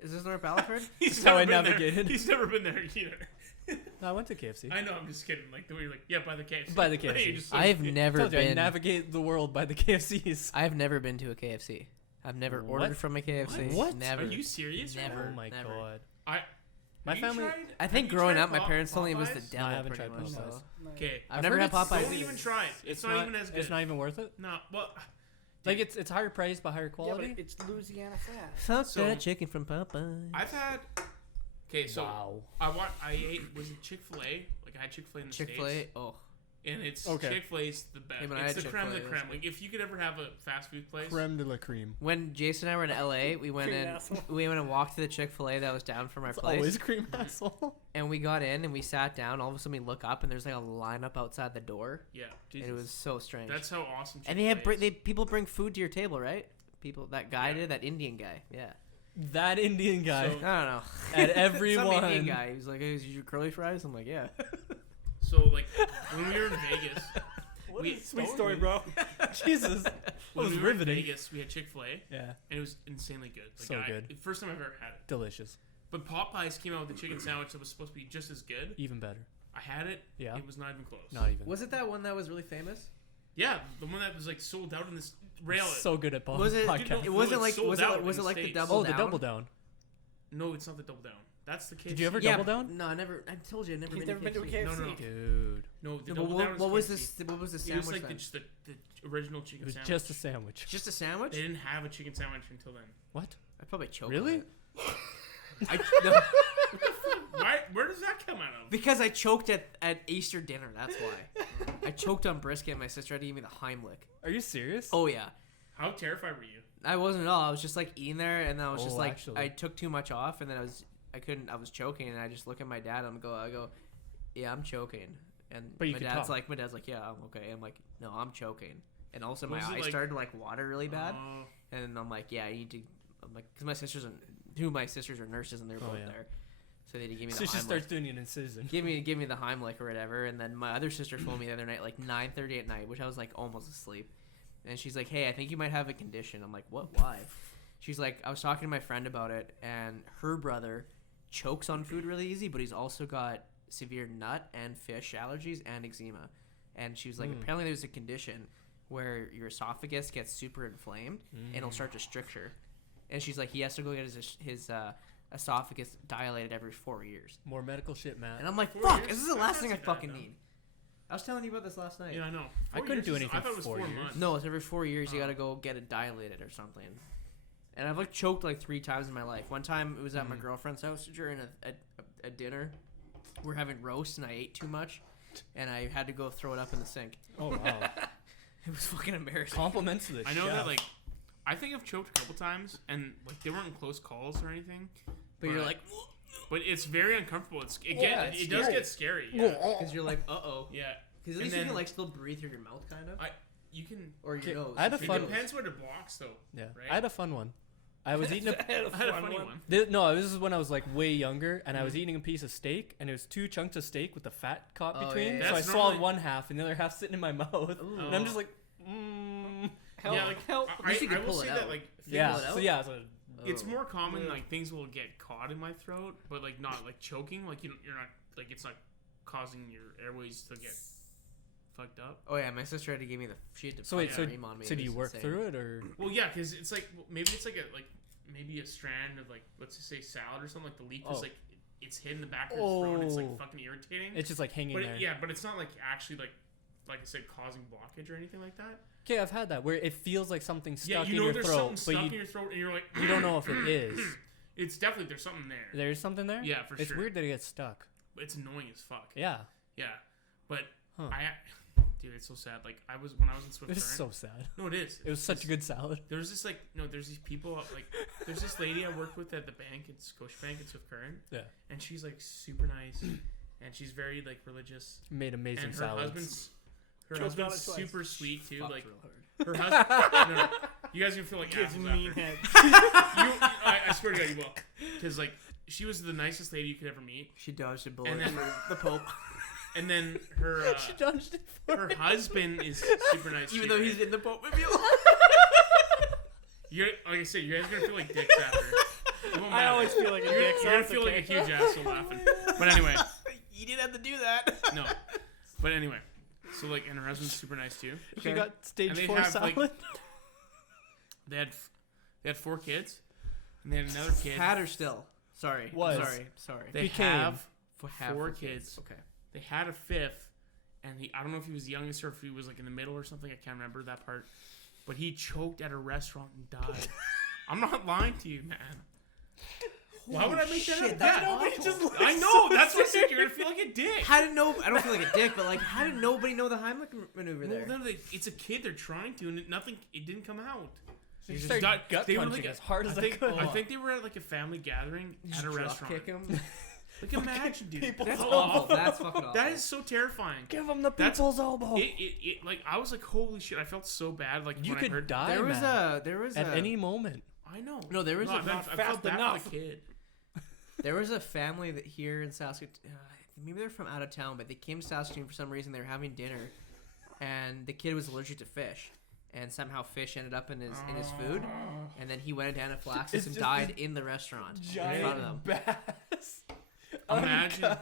Is this North Balford? He's how I never been there. navigated. He's never been there either. No, I went to KFC. I know. I'm just kidding. Like the way you're like, yeah, by the KFC. By the You KFC. just said- I've never Told you, I been. navigate the world by the KFCs. I've never been to a KFC. I've never What? ordered from a KFC. What? Never. Are you serious? Never. Oh, my never. God. I. My have you family- tried- I have think you growing tried up, my parents told me it was the Popeyes? devil. I haven't pretty tried much, Popeyes. so. Okay. I've I've never heard had it's- Popeyes. Don't even try it. It's not even as good. It's not even worth it? No. Well. Like, it's higher price but higher Yeah, quality? but it's Louisiana fat. Fuck So- that chicken from Popeyes. I've had. Okay, so wow. I ate. Was it Chick-fil-A? Like I had Chick-fil-A in the Chick-fil-A. States. Oh, And it's Okay. Chick-fil-A's the best. Yeah, but I It's had the creme de Chick-fil-A, creme. Like if you could ever have a fast food place, Creme de la cream. When Jason and I were in LA, we went Cream in. asshole. We went and walked to the Chick-fil-A that was down from our It's place. always cream asshole. And we got in and we sat down. All of a sudden, we look up and there's like a lineup outside the door. yeah, It was so strange. that's how awesome. And they have Chick-fil-A is. people bring food to your table, right? People, that guy did, that Indian guy. Yeah. That Indian guy So- I don't know. at Some everyone. Indian guy. He was like, "Hey, is your curly fries?" I'm like, "Yeah." So like when we were in Vegas, Sweet story, bro. Jesus. when was we were riveting. in Vegas, we had Chick-fil-A, Yeah. and it was insanely good. Like, So good. First time I've ever had it. Delicious. But Popeyes came out with a chicken sandwich that was supposed to be just as good. Even better. I had it. Yeah. It was not even close. Not even. Was it that one that was really famous? Yeah, the one that was like sold out in this rail. So good at Was it? podcast. It wasn't it's like. sold Was out it? Was in it like the States. double Oh, down? the double down. No, it's not the double down. That's the KFC. Did you ever Yeah, double down? No, I never. I told you, I never He's been never been to a KFC. No, KFC. no, no. Dude. No, the No, double but down what was KFC. this? What was the It sandwich? was like then? just the original It chicken was sandwich. just a sandwich. Just a sandwich? They didn't have a chicken sandwich until then. What? I probably choked. Really? on it. No, Why? Where does that come out of? because I choked at Easter dinner. That's why. I choked on brisket. And my sister had to give me the Heimlich. Are you serious? Oh yeah. How terrified were you? I wasn't at all. I was just like eating there, and I was just Oh, like, actually. I took too much off, and then I was choking, and I just look at my dad. I go, yeah, I'm choking, and But you my could dad's talk. like, yeah, I'm okay. I'm like, no, I'm choking, and also my Was it eyes like- started to like water really bad, Oh. and then I'm like, yeah, I need to, I'm like, because my sisters are nurses, and they're both yeah. there, so they had to give me So the she Heimlich. starts doing an incision. Give me the Heimlich or whatever, and then my other sister phoned me the other night, like 9:30 at night, which I was like almost asleep, and she's like, "Hey, I think you might have a condition." I'm like, "What? Why?" She's like, "I was talking to my friend about it, and her brother chokes on food really easy, but he's also got severe nut and fish allergies and eczema." And she was like, "Apparently, there's a condition where your esophagus gets super inflamed and it'll start to stricture." And she's like, "He has to go get his esophagus dilated every 4 years." More medical shit, Matt. And I'm like, 4 fuck, years? this is the That last thing I sounds bad, fucking though. need. I was telling you about this last night. Yeah, I know. I 4 couldn't years do is- anything I thought it was for 4 years. months. No, it's every 4 years you Oh. gotta go get it dilated or something. And I've like choked like 3 times in my life. One time it was at my girlfriend's house during a dinner. We're having roast and I ate too much, and I had to go throw it up in the sink. Oh wow. It was fucking embarrassing. Compliments to the I know chef. that like, I think I've choked a couple times, and like they weren't close calls or anything. But you're like, But it's very uncomfortable. It Yeah, it's does scary. get scary. Yeah. because you're like, uh-oh. Yeah. Because at And least you then- can like still breathe through your mouth, kind of, You can. or your Okay, nose. I had a It fun- depends what it blocks, though. Yeah. Right? I had a fun one. I was eating a I had a funny one. No, this is when I was like way younger, and I was eating a piece of steak, and it was 2 chunks of steak with the fat caught Oh, between. yeah, yeah. So I That's swallowed normally- one half, and the other half sitting in my mouth, and I'm just like, Help, Yeah, like help. I, At least you I can will pull it say out. that like yeah, pull it so out? yeah, so it's Oh. more common like things will get caught in my throat, but like not like choking. Like you're not like it's not causing your airways to get fucked up. Oh yeah, my sister had to give me she had to so wait, fucking so, cream on me. so It do you was work insane. through it or? Well, yeah, because it's like maybe it's like maybe a strand of like let's just say salad or something. Like the leaf is Oh. like it's hit in the back of his throat. And it's Oh. like fucking irritating. It's just like hanging but there. but it's not like actually like I said causing blockage or anything like that. Okay, I've had that where it feels like something's Yeah, stuck you in know your there's throat, something but stuck in you your throat, and you're like you don't know if it is. It's definitely there's something there. There's something there. Yeah, for It's sure. weird that it gets stuck. It's annoying as fuck. Yeah, Yeah, but Huh. dude, it's so sad. Like when I was in Swift it was Current. so sad. No, it is. It was such a good salad. There's this there's these people like there's this lady I worked with at the bank at Scotiabank at Swift Current, Yeah, and she's like super nice, and she's very like religious, made amazing and her salads. Choked on husband's it twice. super sweet too. Fucked Like real hard. her husband, no, you guys are gonna feel like Kids assholes mean after. head. I swear to God, you will, because like she was the nicest lady you could ever meet, She dodged a bullet And then- for the Pope, and then her She dodged it for her husband is super nice, even too, though right? he's in the Pope mobile. You're like I said, you guys are gonna feel like dicks after. It won't I matter. always feel like a You're dick, so gonna that's feel like a okay. huge asshole laughing. But anyway, You didn't have to do that. no. But anyway, so like, and her husband's super nice too. She got stage And they 4 have, salad. like, They had 4 kids, and they had another kid. Had her still. Sorry. Was. Sorry. They became. have Have 4 four kids. Okay. They had a 5th, and I don't know if he was the youngest or if he was like in the middle or something. I can't remember that part. But he choked at a restaurant and died. I'm not lying to you, man. Why would I make that shit, up? that's Yeah. awful. I know. That's what I said. You're gonna feel like a dick. How did no? I don't feel like a dick, but like, how did nobody know the Heimlich maneuver Well, there? no, it's a kid. They're trying to, and it didn't come out. You just started got- gut they were punching like a- as hard as I think, could. I think they were at like a family gathering at a restaurant. Kick him. Like imagine, dude. people's That's That's awful. awful. That's fucking awful. That is so terrifying. Give him the That's- people's elbow. It like I was like, holy shit! I felt so bad. Like You when I could heard. die, There was man, a at any moment. I know. No, there was I a- felt- not I fast felt bad enough. for the kid. There was a family that here in Saskatoon, maybe they're from out of town, but they came to Saskatoon for some reason. They were having dinner, and the kid was allergic to fish, and somehow fish ended up in his food, and then he went into anaphylaxis It's and just died in the restaurant in front of them. bass. Imagine.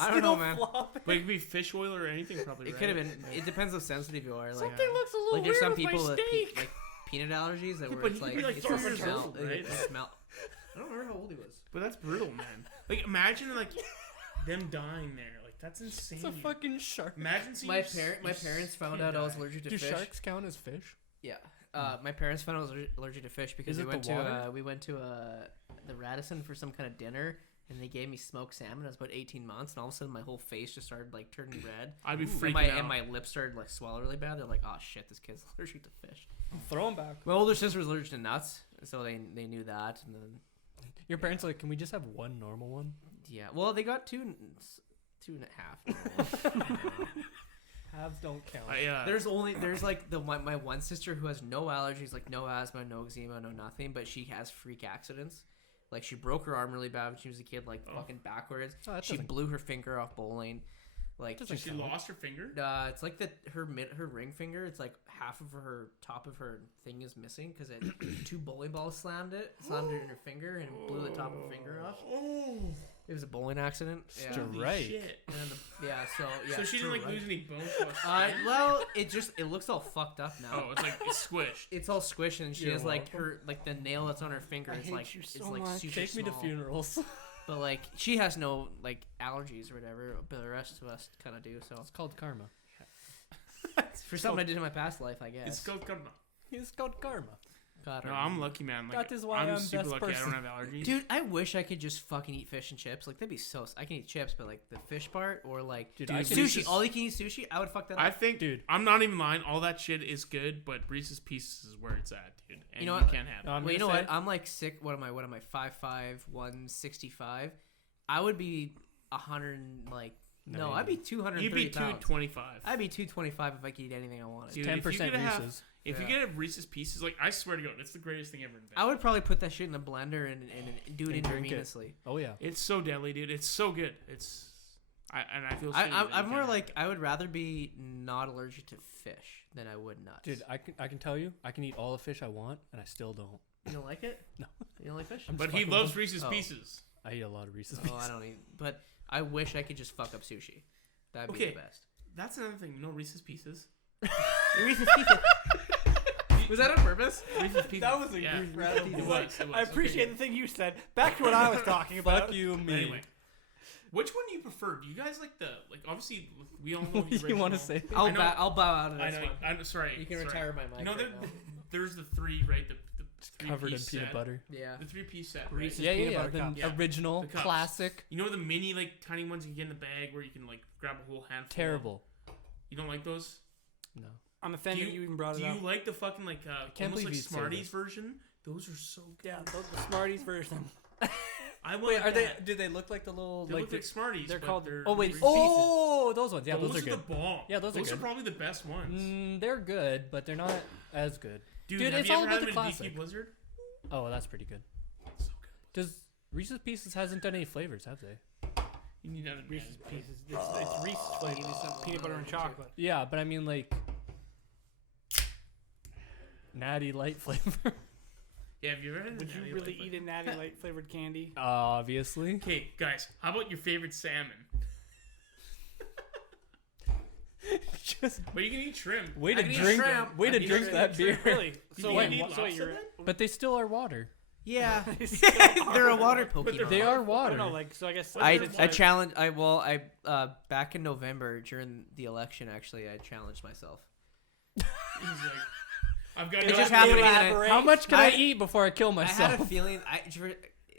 I don't know, man. But it could be fish oil or anything, probably. It right? could have been. It depends how sensitive you are. Like, Something looks a little like there's some weird with people my that steak. like peanut allergies that Yeah, where but it's he like, could be, like, it's 4 the years smell. old, right? The smell. I don't remember how old he was. But that's brutal, man. Like imagine like them dying there. Like that's insane. It's a fucking shark. Imagine seeing My your parents found kid out I was die. allergic to Do fish. sharks count as fish? Yeah. My parents found I was allergic to fish because Is we it went the water? to the Radisson for some kind of dinner, and they gave me smoked salmon. I was about 18 months, and all of a sudden my whole face just started like turning red. I'd be and freaking out. and my lips started like swelling really bad. They're like, "Oh shit, this kid's allergic to fish." Throw them back. My older sister was allergic to nuts, so they knew that, and then Your parents are like, can we just have one normal one? yeah. Well, they got two and a half. Halves don't count. There's like my one sister who has no allergies, like no asthma, no eczema, no nothing, but she has freak accidents. Like she broke her arm really bad when she was a kid, like fucking backwards. Oh, that She doesn't- blew her finger off bowling. Like Doesn't She count. lost her finger. it's like her ring finger. It's like half of her top of her thing is missing because two bowling balls slammed it in her finger and blew the top of her finger off. Oh, It was a bowling accident. Yeah. Sure. holy Right. shit. And then So she didn't like lose any bones. while skinning? well, it looks all fucked up now. Oh, it's like it's squished. It's all squished and she You're has like welcome. the nail that's on her finger I is hate like you it's so like much. super Take me to small. funerals. But like she has no like allergies or whatever, but the rest of us kind of do. So It's called karma. for something I did in my past life, I guess. It's called karma. It's called karma. God, No, I'm lucky, man. Like, That is why I'm I'm super best lucky. I person. don't have allergies. Dude, I wish I could just fucking eat fish and chips. Like that'd be so. I can eat chips, but like the fish part or like Dude, I can sushi. Reese's- All you can eat sushi. I would fuck that I up. think, Dude. I'm not even lying. All that shit is good, but Reese's Pieces is where it's at, dude. And You know you what? can't have it. I'm Well, you know gonna what? I'm like sick. What am I? 5'5", 165. I would be 100 and like no, I'd be 230 You'd be pounds. 225. I'd be 225 if I could eat anything I wanted. Dude, say. if you 10% could have- Reese's. If you Yeah. get a Reese's Pieces, like I swear to God, it's the greatest thing ever invented. I would probably put that shit in a blender and do it And drink it. intravenously. Oh yeah. It's so deadly, dude. It's so good. I feel. I, shitty I'm, that I'm you more can't like I would rather be not allergic to fish than I would nuts. Dude, I can tell you, I can eat all the fish I want, and I still don't. you don't like it? No. You don't like fish? I'm But just he fucking with loves them. Reese's Oh. Pieces. I eat a lot of Reese's Oh, Pieces. I don't eat. But I wish I could just fuck up sushi. That'd be Okay. the best. That's another thing. You know Reese's Pieces. Reese's Pieces. Was that on purpose? Reese's Pieces. That was a yeah. good round. It was. It was. I appreciate the thing you said. Back to what I was talking about. Fuck you, me. Anyway, which one do you prefer? Do you guys like the obviously we all know What the do you want to original- say? I'll I know- bow out of I this know. one. I'm sorry. You can sorry. retire my mic. You know right now. there's the three, right? The three Covered in piece peanut set. butter. Yeah. The 3-piece set. Right? Reese's Yeah, peanut yeah, butter yeah. cups. The Yeah. original, The cups. classic, You know the mini like tiny ones you get in the bag where you can like grab a whole handful. terrible. You don't like those? No. I'm offended Do you even brought Do it you up. like the fucking like can't almost believe like you'd say Smarties this. version? Those are so good. Yeah, the Smarties version. I want Wait, are they? that. Do they look like the little? They like look the, like Smarties. they're but called- they're oh wait! Reese's Oh, those ones. Yeah, Pieces. those are good. the bomb. Yeah, those are Those are good. probably the best ones. They're good, but they're not as good. Dude, Dude, have it's you all ever about had the them in DQ classic. Blizzard? Oh, that's pretty good. So good. Does Reese's Pieces hasn't done any flavors, have they? You need another Reese's Pieces. It's Reese's flavor. Peanut butter and chocolate. Yeah, but I mean like Natty Light flavor. Yeah, have you ever had Would the you Natty really Light eat a Natty Light flavored candy? Obviously. Okay, guys, how about your favorite salmon? Just But you can eat shrimp. way I to can eat drink. shrimp. Way I to can eat drink shrimp. that beer. Really? You So think wait, you need so lobster you're then? But they still are water. Yeah. They're a water Pokemon. They are water. no, like so I guess I challenge. Back in November during the election, actually, I challenged myself. He's like, I've got It no just idea. happened. How much can I I- eat before I kill I myself? had a feeling.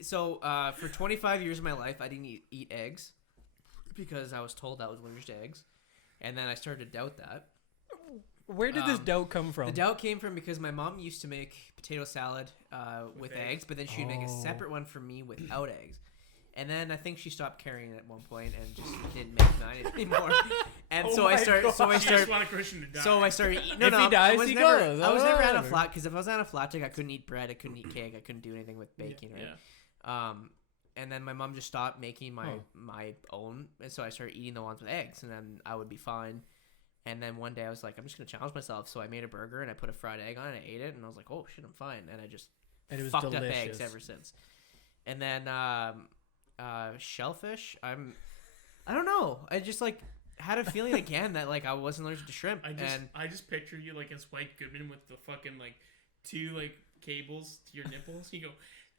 So for 25 years of my life, I didn't eat eggs because I was told I was allergic to eggs, and then I started to doubt that. Where did this doubt come from? The doubt came from because my mom used to make potato salad with eggs, but then she'd make a separate one for me without eggs. And then I think she stopped carrying it at one point and just didn't make mine anymore. And so I started. So I You just started. want a Christian to die. So I started eating. No, If no, he dies, I was he never, goes. I was never Whatever. anaphylaxis because if I was anaphylactic, I couldn't eat bread, I couldn't eat cake, I couldn't do anything with baking, right? Yeah. And then my mom just stopped making my own, and so I started eating the ones with eggs, and then I would be fine. And then one day I was like, I'm just gonna challenge myself, so I made a burger and I put a fried egg on it, and I ate it, and I was like, oh shit, I'm fine, and I just And it was fucked delicious. up eggs ever since. And then shellfish, I don't know, I just like had a feeling again that like I wasn't allergic to shrimp. I just picture you like as White Goodman with the fucking like 2 like cables to your nipples. You go,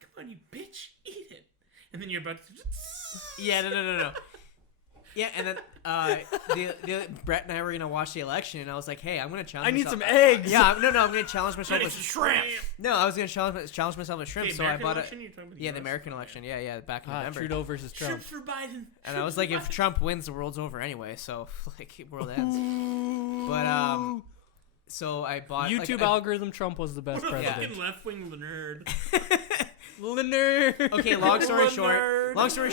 come on, you bitch, eat it. And then you're about to. Yeah, no. Yeah, and then the Brett and I were gonna watch the election, and I was like, "Hey, I'm gonna challenge. I need myself. some eggs. Yeah, I'm gonna challenge myself with shrimp. No, I was gonna challenge myself with shrimp. The So I American bought election, it. you're talking about Yeah, the US? American election. Yeah, back in November. Trudeau versus Trump. Shrimp for Biden. And I was like, if Trump wins, the world's over anyway. So like, world ends. But so I bought YouTube like, algorithm. Trump was the best What a president. fucking left wing nerd. Leonard. Okay, long story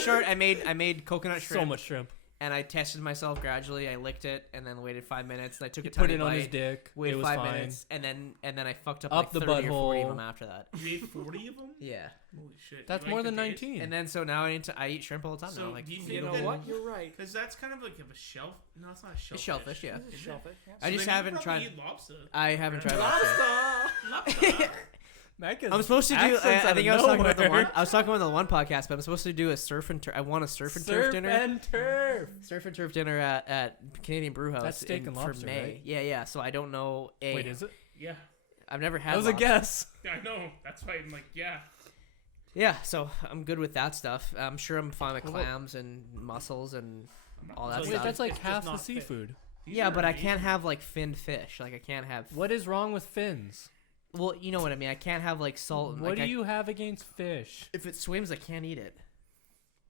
short, I made coconut shrimp. So much shrimp. And I tested myself gradually. I licked it and then waited 5 minutes. And I took He a tiny put it on his bite, dick. waited It was 5 fine. minutes, and then I fucked up, Up like the 30 or 40 of butthole. them after that. You ate 40 of them? Yeah. Holy shit. That's You more like than the taste? 19. And then so now I eat shrimp all the time. So now. Like, do you You think know that, what? You're right. Because that's kind of like a shell. No, it's not a shellfish. It's shellfish, yeah. Is it? Shellfish. Yeah. I just then you haven't probably tried. eat lobster. I haven't tried Lobster. lobster. Lobster. I'm supposed to do. Accents I out think of I was talking about the nowhere. one. I was talking about the one podcast, but I'm supposed to do a surf and turf. I want a surf and turf dinner. Surf and turf dinner at Canadian Brew House. That's steak and lobster, for May. right? Yeah. So I don't know. Wait, is it? Yeah. I've never had. That was a lobster. guess. I know. That's why I'm like, yeah. Yeah, so I'm good with that stuff. I'm sure I'm fine with clams and mussels and all that So Wait, stuff. that's like It's just half the not fish. seafood. These Yeah, are but I amazing. can't have like finned fish. Like I can't have. What is wrong with fins? Well, you know what I mean. I can't have like salt. What like, do you have against fish? If it swims, I can't eat it.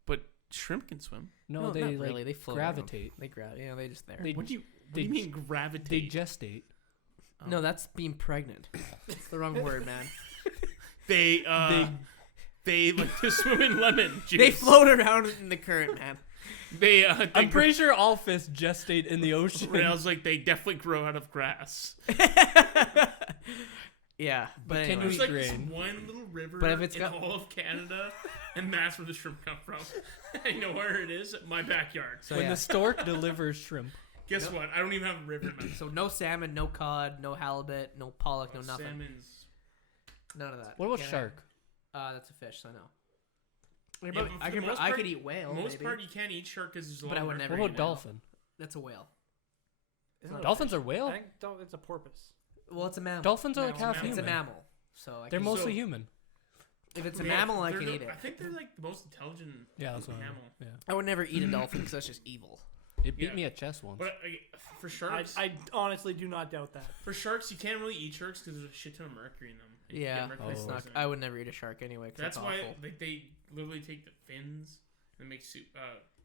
But shrimp can swim. No, they not like really. They float around. gravitate. They Yeah, they just there. They, What do you they- mean They gravitate? gestate. No, that's being pregnant. That's the wrong word, man. They like to swim in lemon juice. They float around in the current, man. They I'm pretty sure all fish gestate in the ocean. I was like, they definitely grow out of grass. Yeah, But can There's you like eat this grain? one little river But if it's in got- all of Canada, and that's where the shrimp come from. I know where it is. My backyard. So When yeah. the stork delivers shrimp. Guess what? I don't even have a river in my So no salmon, no cod, no halibut, no pollock, no nothing. Salmon's. None of that. What about Can't shark? have- that's a fish, so I know. Yeah, but I for the most I part- could eat whale. Most maybe. part, you can't eat shark because there's a But lot I of would mercury never What eat about whale. dolphin? That's a whale. Isn't it a Dolphins fish? are whale. I think it's a porpoise. Well, it's a mammal. Dolphins are like Mammal. half It's human. a mammal. So I They're can, mostly So- human. if it's a Yeah, mammal, I they're can the- eat it. I think they're like the most intelligent Yeah, that's what I mean. mammal. Yeah. I would never eat a dolphin because that's just evil. It beat Yeah. me at chess once. But for sharks, I honestly do not doubt that. for sharks, you can't really eat sharks because there's a shit ton of mercury in them. And you Yeah, get mercury it's not. poisoning. I would never eat a shark anyway. 'Cause That's that's why awful. they literally take the fins and make soup.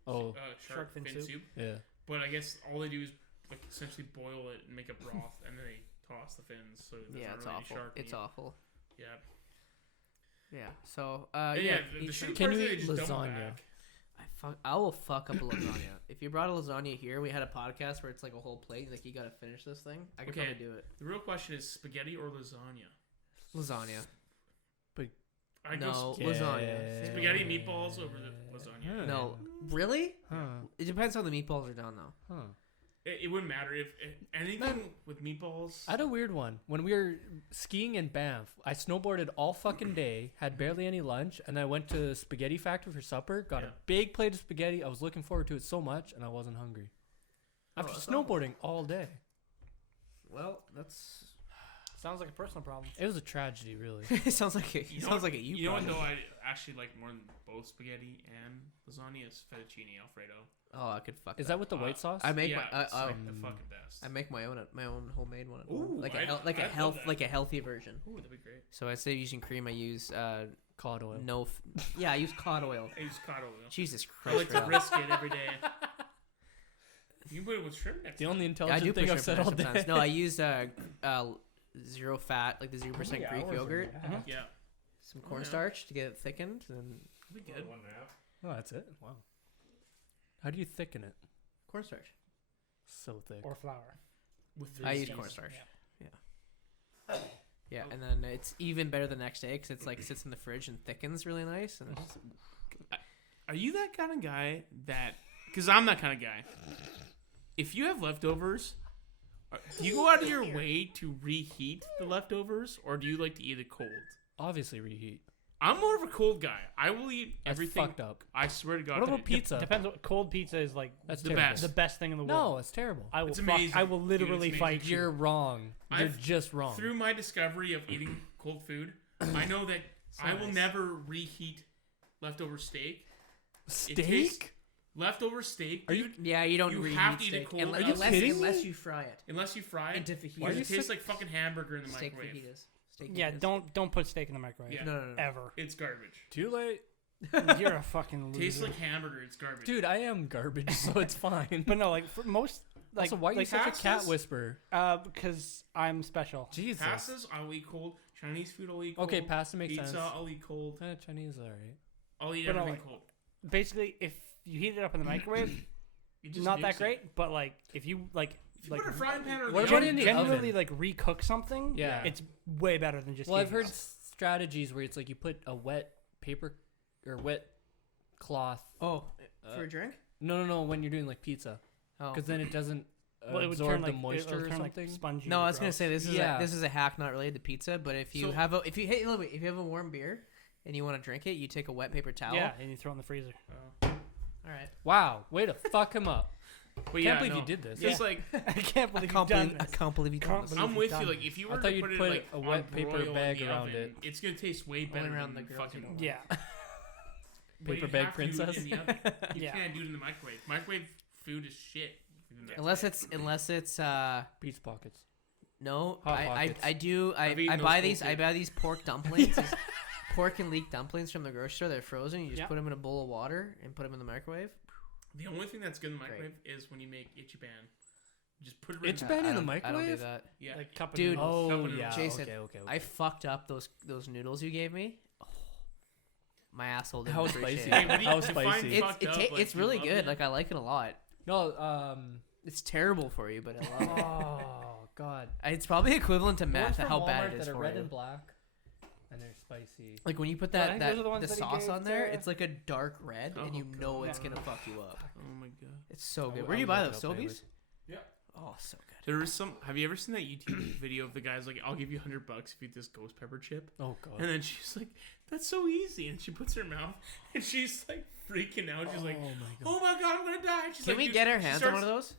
Oh, Shark fin soup. yeah. But I guess all they do is like essentially boil it and make a broth, and then they toss the fins. So there's Yeah, not it's really awful. Shark It's meat. awful. Yeah. Yeah. So Yeah, yeah. the eat shitty shrimp. Can part is you they eat just dump it lasagna? back. I will fuck up a lasagna. If you brought a lasagna here, we had a podcast where it's like a whole plate. Like you gotta finish this thing. I could Okay. probably do it. The real question is spaghetti or lasagna? Lasagna. I No, go lasagna. spaghetti and meatballs over the lasagna. No, really? Huh. It depends how the meatballs are done, though. Huh. It wouldn't matter if anything with meatballs. I had a weird one. When we were skiing in Banff, I snowboarded all fucking day, had barely any lunch, and I went to Spaghetti Factory for supper, got Yeah. a big plate of spaghetti. I was looking forward to it so much, and I wasn't hungry. After that's awful. snowboarding all day. Well, that's. Sounds like a personal problem. It was a tragedy, really. it sounds like a. You know sounds what- like a you. You know what problem. though? actually like more than both spaghetti and lasagna is fettuccine Alfredo. Oh, I could fuck. Is that with the white sauce? I make Yeah, my it's like the fucking best. I make my own homemade one at home. Ooh, like I'd love that. like a healthy version. Ooh, that'd be great. So instead of using cream, I use Cod oil. I use cod oil. I use cod oil. Jesus I Christ! like to Ralph. risk it every day. You can put it with shrimp next The time. only I do intelligent put thing I've shrimp said in all there day. sometimes. No, I use zero fat, like the 0% Greek yogurt, Yeah, some Oh, cornstarch to get it thickened, and that'd be good. Oh, that's it. Wow. How do you thicken it? cornstarch. So thick. Or flour. With I the use cheese. cornstarch. Yeah. Yeah, and then it's even better the next day because it's like sits in the fridge and thickens really nice. And it's, Are you that kind of guy that? Because I'm that kind of guy. If you have leftovers, do you go out of your way to reheat the leftovers, or do you like to eat it cold? Obviously reheat. I'm more of a cold guy. I will eat That's everything. fucked up. I swear to God. What about pizza? Depends. Cold pizza is like That's the terrible. best. the best thing in the world. No, it's terrible. I will. It's fuck- amazing. I will Dude, literally it's fight amazing. you. You're wrong. You're I've- just wrong. Through my discovery of eating cold food, I know that I will nice. never reheat leftover steak. Steak? Leftover steak, Are you- dude, yeah, you don't You reheat have to eat it steak cold. unless, Are you unless, kidding unless me? you fry it unless you fry it, into it fajitas. tastes like fucking hamburger in the Steak microwave. fajitas. Steak Yeah, fajitas. don't put steak in the microwave. Yeah. No. Ever. It's garbage. Too late. You're a fucking loser. Tastes like hamburger. It's garbage. Dude, I am garbage, so it's fine. But no, like for most, like also, why are you like, such a cat pastas? whisperer? because I'm special. Jesus. Pastas, I'll eat cold. Chinese food, I'll eat cold. Okay, pasta makes Pizza, sense. I'll eat cold. Chinese, alright. I'll eat But no, everything like- cold. Basically, if you heat it up in the microwave, You just not nukes that it. great. But like if you like If you like put a frying pan or What the about oven, in the generally oven? like recook something, Yeah. it's way better than just. Well, I've heating heard it up. strategies where it's like you put a wet paper or wet cloth. Oh, for a drink? No, when you're doing like pizza, Oh. because then it doesn't Well, it would absorb turn the like moisture or turn, something. Like, spongy. No, and I was gonna gross. say this is Yeah. this is a hack not related to pizza, but if you So- have if you have a warm beer and you want to drink it, you take a wet paper towel. Yeah, and you throw it in the freezer. All right. Wow, way to fuck him up. But Can't yeah, believe no. you did this. It's like I can't I believe can't you've done believe I this. can't believe you did Can't this. believe I'm you've with done you. Like this. if you I were thought to you'd put it put like a wet on paper broil in bag the around oven, it. it's gonna taste way better around than the girls fucking. who don't Yeah, But Paper you bag have to do it princess? in the oven. You Yeah. can't do it in the microwave. Microwave food is shit. Unless it's Pizza pockets. no, Hot I Pockets. I've eaten buy those these cold, I too. buy these pork dumplings, these pork and leek dumplings from the grocery store. They're frozen. You just Yeah. put them in a bowl of water and put them in the microwave. The only thing that's good in the Great. microwave is when you make ichiban. You just put it right Ichiban in. in the I don't do microwave? that. Yeah. like cup of Dude. noodles. Oh Cup of yeah. Jason, Okay. I fucked up those noodles you gave me. Oh, my asshole didn't How appreciate spicy? it. Hey, what do you How define spicy? It's fucked up, like, it's you really love good. it? Like I like it a lot. No. It's terrible for you, but I love it. Oh God. It's probably equivalent to The ones meth. from How Walmart bad it is that are for red you. and black, and they're spicy. Like when you put Yeah, I that think that those are the ones the that he sauce gave on there, to- it's like a dark red, and you Oh, know God. it's gonna fuck you up. Oh my god. It's so good. I Where do you would buy look those? it up Sobeys? anyways. Oh, so good. There is some. Have you ever seen that YouTube video of the guys like, "I'll give you $100 if you eat this ghost pepper chip," Oh God. and then she's like, "That's so easy," and she puts her mouth, and she's like freaking out. She's like, Oh my God. "Oh my god, I'm gonna die!" She's Can like, we dude, get our she hands on starts- one of those?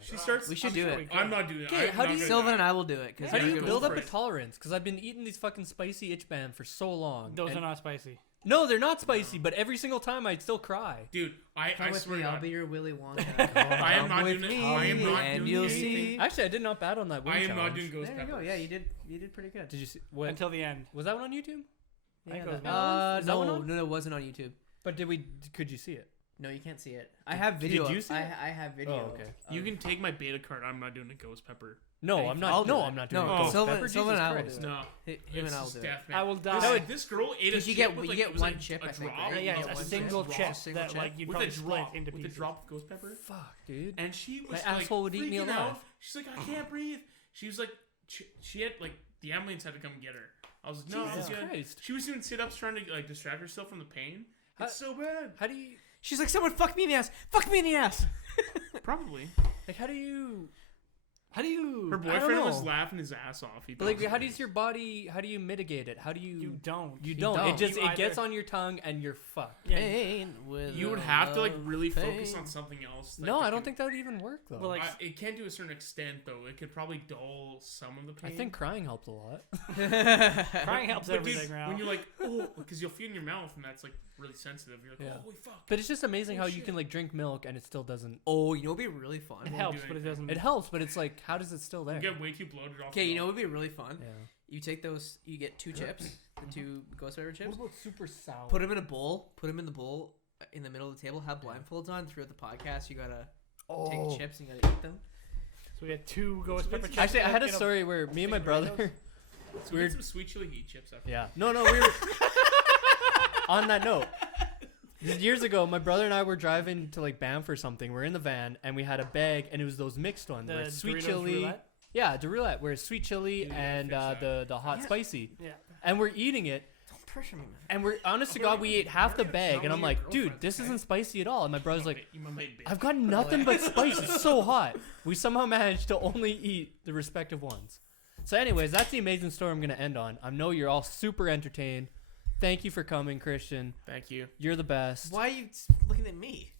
She starts. We should I'm do sure it. we could. I'm not doing it. Okay, I'm how not do you- gonna Sylvan die. and I will do it. Cause How do we're you good build for up a it. tolerance? Because I've been eating these fucking spicy itchban for so long. Those and- are not spicy. No, they're not spicy, but every single time I'd still cry. Dude, I Come with swear me, to I'll God, be your Willy Wonka. I am Come not with doing it. me, I am not and doing you'll anything. see. Actually, I did not bad on that wing I am challenge. not doing ghost There you pepper. go. Yeah, you did pretty good. Did you see? What, Until the end. was that one on YouTube? I think it Yeah, was that- me. Is that one no, on? no, it wasn't on YouTube. But could you see it? No, you can't see it. I have video. did you see I it? have video. Oh, okay. You can take my beta card. I'm not doing a ghost pepper. No, Hey, I'm not. I'll do No, it. I'm not doing No, a ghost Sylvan- pepper. Sylvan Jesus and I will Christ. do it. No, Him it's and I'll just do it. death, man. I will die. This girl ate a Because you chip get with, you like, get it was one like chip. a I think. drop. Right? Yeah, You it's get a one single chip. chip Just a single that chip. like you'd with a probably split drop, into with a pieces. drop of ghost pepper. Fuck, dude. And she was My like, asshole would eat me freaking alive. out. She's like, I can't breathe. She was like, she had like the ambulance had to come get her. I was like, no, Jesus I'm good. Christ. She was doing sit-ups trying to like distract herself from the pain. How- It's so bad. How do you She's like, someone fuck me in the ass. Fuck me in the ass. Probably. how do you How do you? Her I don't boyfriend was know. laughing his ass off. He But like, thought how it does was- your body? How do you mitigate it? How do you? You don't. You don't. don't. It just You it gets either- on your tongue and you're fucked. Yeah. Pain with You would a have to like love really focus pain. on something else. that No, could I don't do- think that would even work though. Well, like, It can to a certain extent though. It could probably dull some of the I pain. think crying helps a lot. crying helps But dude, everything, when Ralph. you're like, oh, because you'll feel in your mouth and that's like really sensitive. You're like, Yeah. oh, holy fuck. But it's just amazing Oh, how you shit. can like drink milk and it still doesn't. Oh, you know what'd be really fun? It won't helps, do but it anything. doesn't. It helps, but it's like, how does it still there? You get way too bloated off. Okay, you know milk. what'd be really fun? Yeah. You take those. You get 2 chips, the 2 Ghost Pepper chips. about super sour? Put them in a bowl. Put them in the bowl in the middle of the table. Have blindfolds on throughout the podcast. You gotta take the chips and you gotta eat them. So we had 2 ghost pepper chips. Actually, I had a in story where me and my thing of brother. Doritos. So we get some sweet chili heat chips after. Yeah. No, we were. On that note, years ago, my brother and I were driving to like Banff or something. We're in the van and we had a bag, and it was those mixed ones, where The it's sweet Doritos chili. roulette? Yeah, the roulette, where it's sweet chili Yeah, and fix that. the hot spicy, Yeah. and we're eating it. Don't pressure me, man. And we're honest to God, we ate half the bag, and I'm Not like, one of your dude, this girlfriends, isn't spicy at all. And my brother's like, You my mate, bitch. I've got nothing but spice. It's so hot. We somehow managed to only eat the respective ones. So, anyways, that's the amazing story I'm gonna end on. I know you're all super entertained. Thank you for coming, Christian. Thank you. You're the best. Why are you looking at me?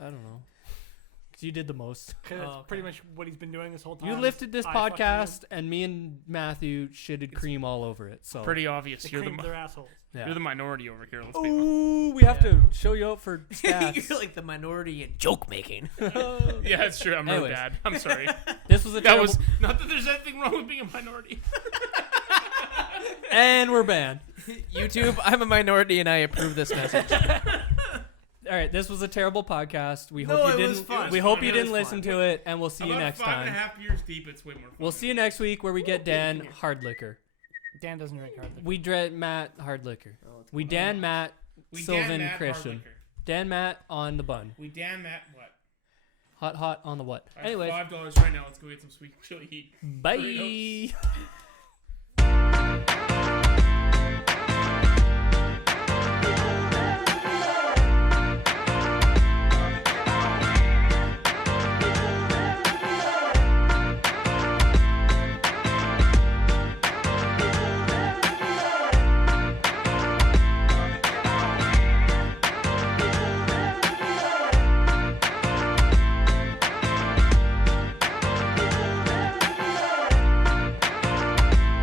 I don't know. 'Cause you did the most. Because Oh, that's okay. pretty much what he's been doing this whole time. You lifted this I fucking podcast, and me and Matthew shitted cream all over it. So Pretty obvious. The You're the cream their assholes. yeah. you're the minority over here. Let's be honest. Ooh, we have to show you out for stats. You're like the minority in joke making. Yeah, it's true. I'm really Anyways. bad. I'm sorry. This was a That terrible. was not that there's anything wrong with being a minority. And we're banned. YouTube, I'm a minority and I approve this message. All right, this was a terrible podcast. We No, hope you it didn't. was fun. We It hope was you fun. didn't It was listen fun. to it, and we'll see you About next 5.5 time. years deep, it's way more fun. We'll see you next week where we get Dan hard liquor. Dan doesn't drink hard liquor. We dread Matt hard liquor. Oh, it's We Dan Matt We Sylvan Dan Matt Christian. hard liquor. Dan Matt on the bun. We Dan Matt what? Hot on the what? All right, Anyways, $5 right now. Let's go get some sweet chili heat. bye. Doritos.